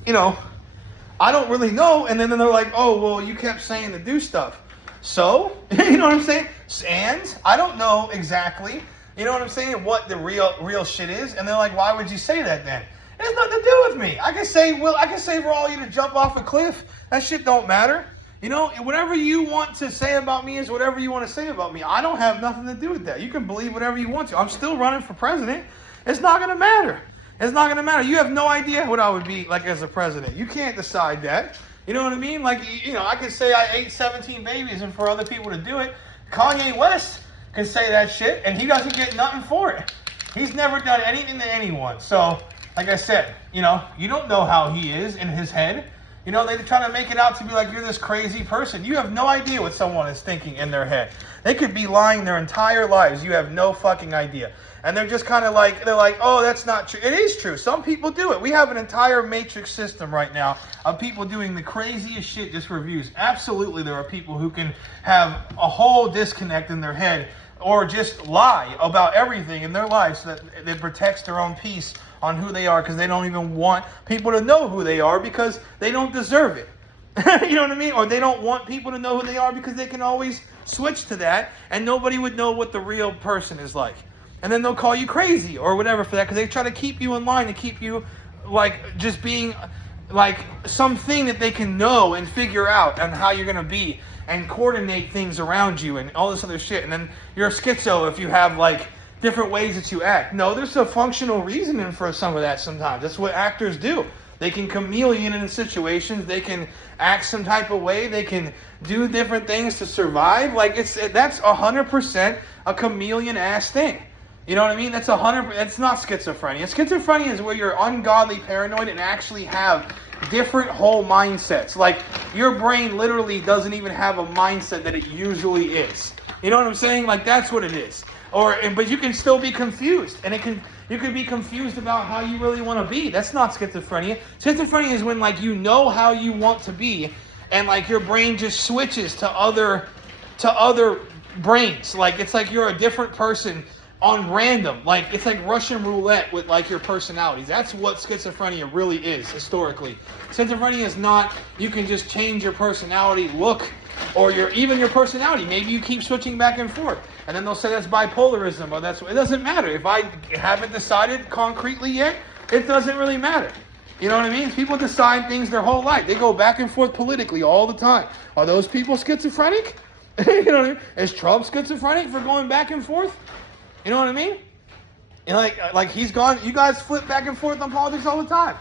I don't really know, and then they're like, oh, well, you kept saying to do stuff. So, you know what I'm saying? And I don't know exactly, you know what I'm saying, what the real shit is, and they're like, why would you say that then? It has nothing to do with me. I can say for all you to jump off a cliff. That shit don't matter. Whatever you want to say about me is whatever you want to say about me. I don't have nothing to do with that. You can believe whatever you want to. I'm still running for president. It's not going to matter. It's not going to matter. You have no idea what I would be like as a president. You can't decide that. You know what I mean? Like, I could say I ate 17 babies, and for other people to do it, Kanye West can say that shit, and he doesn't get nothing for it. He's never done anything to anyone. So, like I said, you don't know how he is in his head. They try to make it out to be like you're this crazy person. You have no idea what someone is thinking in their head. They could be lying their entire lives. You have no fucking idea. And they're just kind of like, oh, that's not true. It is true. Some people do it. We have an entire matrix system right now of people doing the craziest shit just for views. Absolutely, there are people who can have a whole disconnect in their head or just lie about everything in their lives so that it protects their own peace on who they are, because they don't even want people to know who they are because they don't deserve it. You know what I mean? Or they don't want people to know who they are because they can always switch to that and nobody would know what the real person is like. And then they'll call you crazy or whatever for that, because they try to keep you in line and keep you like just being like something that they can know and figure out on how you're going to be and coordinate things around you and all this other shit. And then you're a schizo if you have like different ways that you act. No, there's a functional reasoning for some of that sometimes. That's what actors do. They can chameleon in situations. They can act some type of way. They can do different things to survive. Like that's 100% a chameleon-ass thing. You know what I mean? That's 100%. It's not schizophrenia. Schizophrenia is where you're ungodly paranoid and actually have different whole mindsets. Like your brain literally doesn't even have a mindset that it usually is. You know what I'm saying? Like that's what it is. But you can still be confused, and you can be confused about how you really want to be. That's not schizophrenia. Schizophrenia is when like you know how you want to be, and like your brain just switches to other brains. Like it's like you're a different person on random. Like it's like Russian roulette with like your personalities. That's what schizophrenia really is historically. Schizophrenia is not you can just change your personality look or even your personality. Maybe you keep switching back and forth. And then they'll say that's bipolarism or it doesn't matter. If I haven't decided concretely yet, it doesn't really matter. You know what I mean? People decide things their whole life. They go back and forth politically all the time. Are those people schizophrenic? You know what I mean? Is Trump schizophrenic for going back and forth? You know what I mean? And like he's gone. You guys flip back and forth on politics all the time.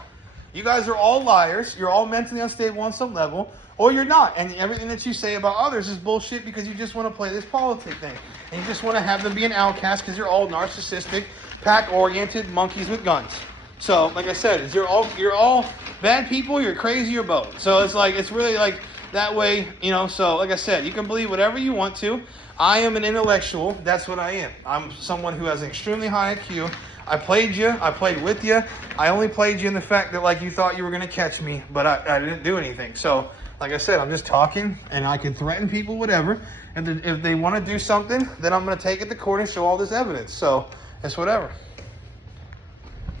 You guys are all liars. You're all mentally unstable on some level, or you're not. And everything that you say about others is bullshit because you just want to play this politic thing. And you just want to have them be an outcast because you're all narcissistic, pack-oriented monkeys with guns. So, like I said, you're all bad people. You're crazy. You're both. So it's really like that way, So, like I said, you can believe whatever you want to. I am an intellectual. That's what I am. I'm someone who has an extremely high IQ. I played you. I played with you. I only played you in the fact that like you thought you were going to catch me, but I didn't do anything. So, like I said, I'm just talking, and I can threaten people, whatever. And if they want to do something, then I'm going to take it to court and show all this evidence. So, it's whatever.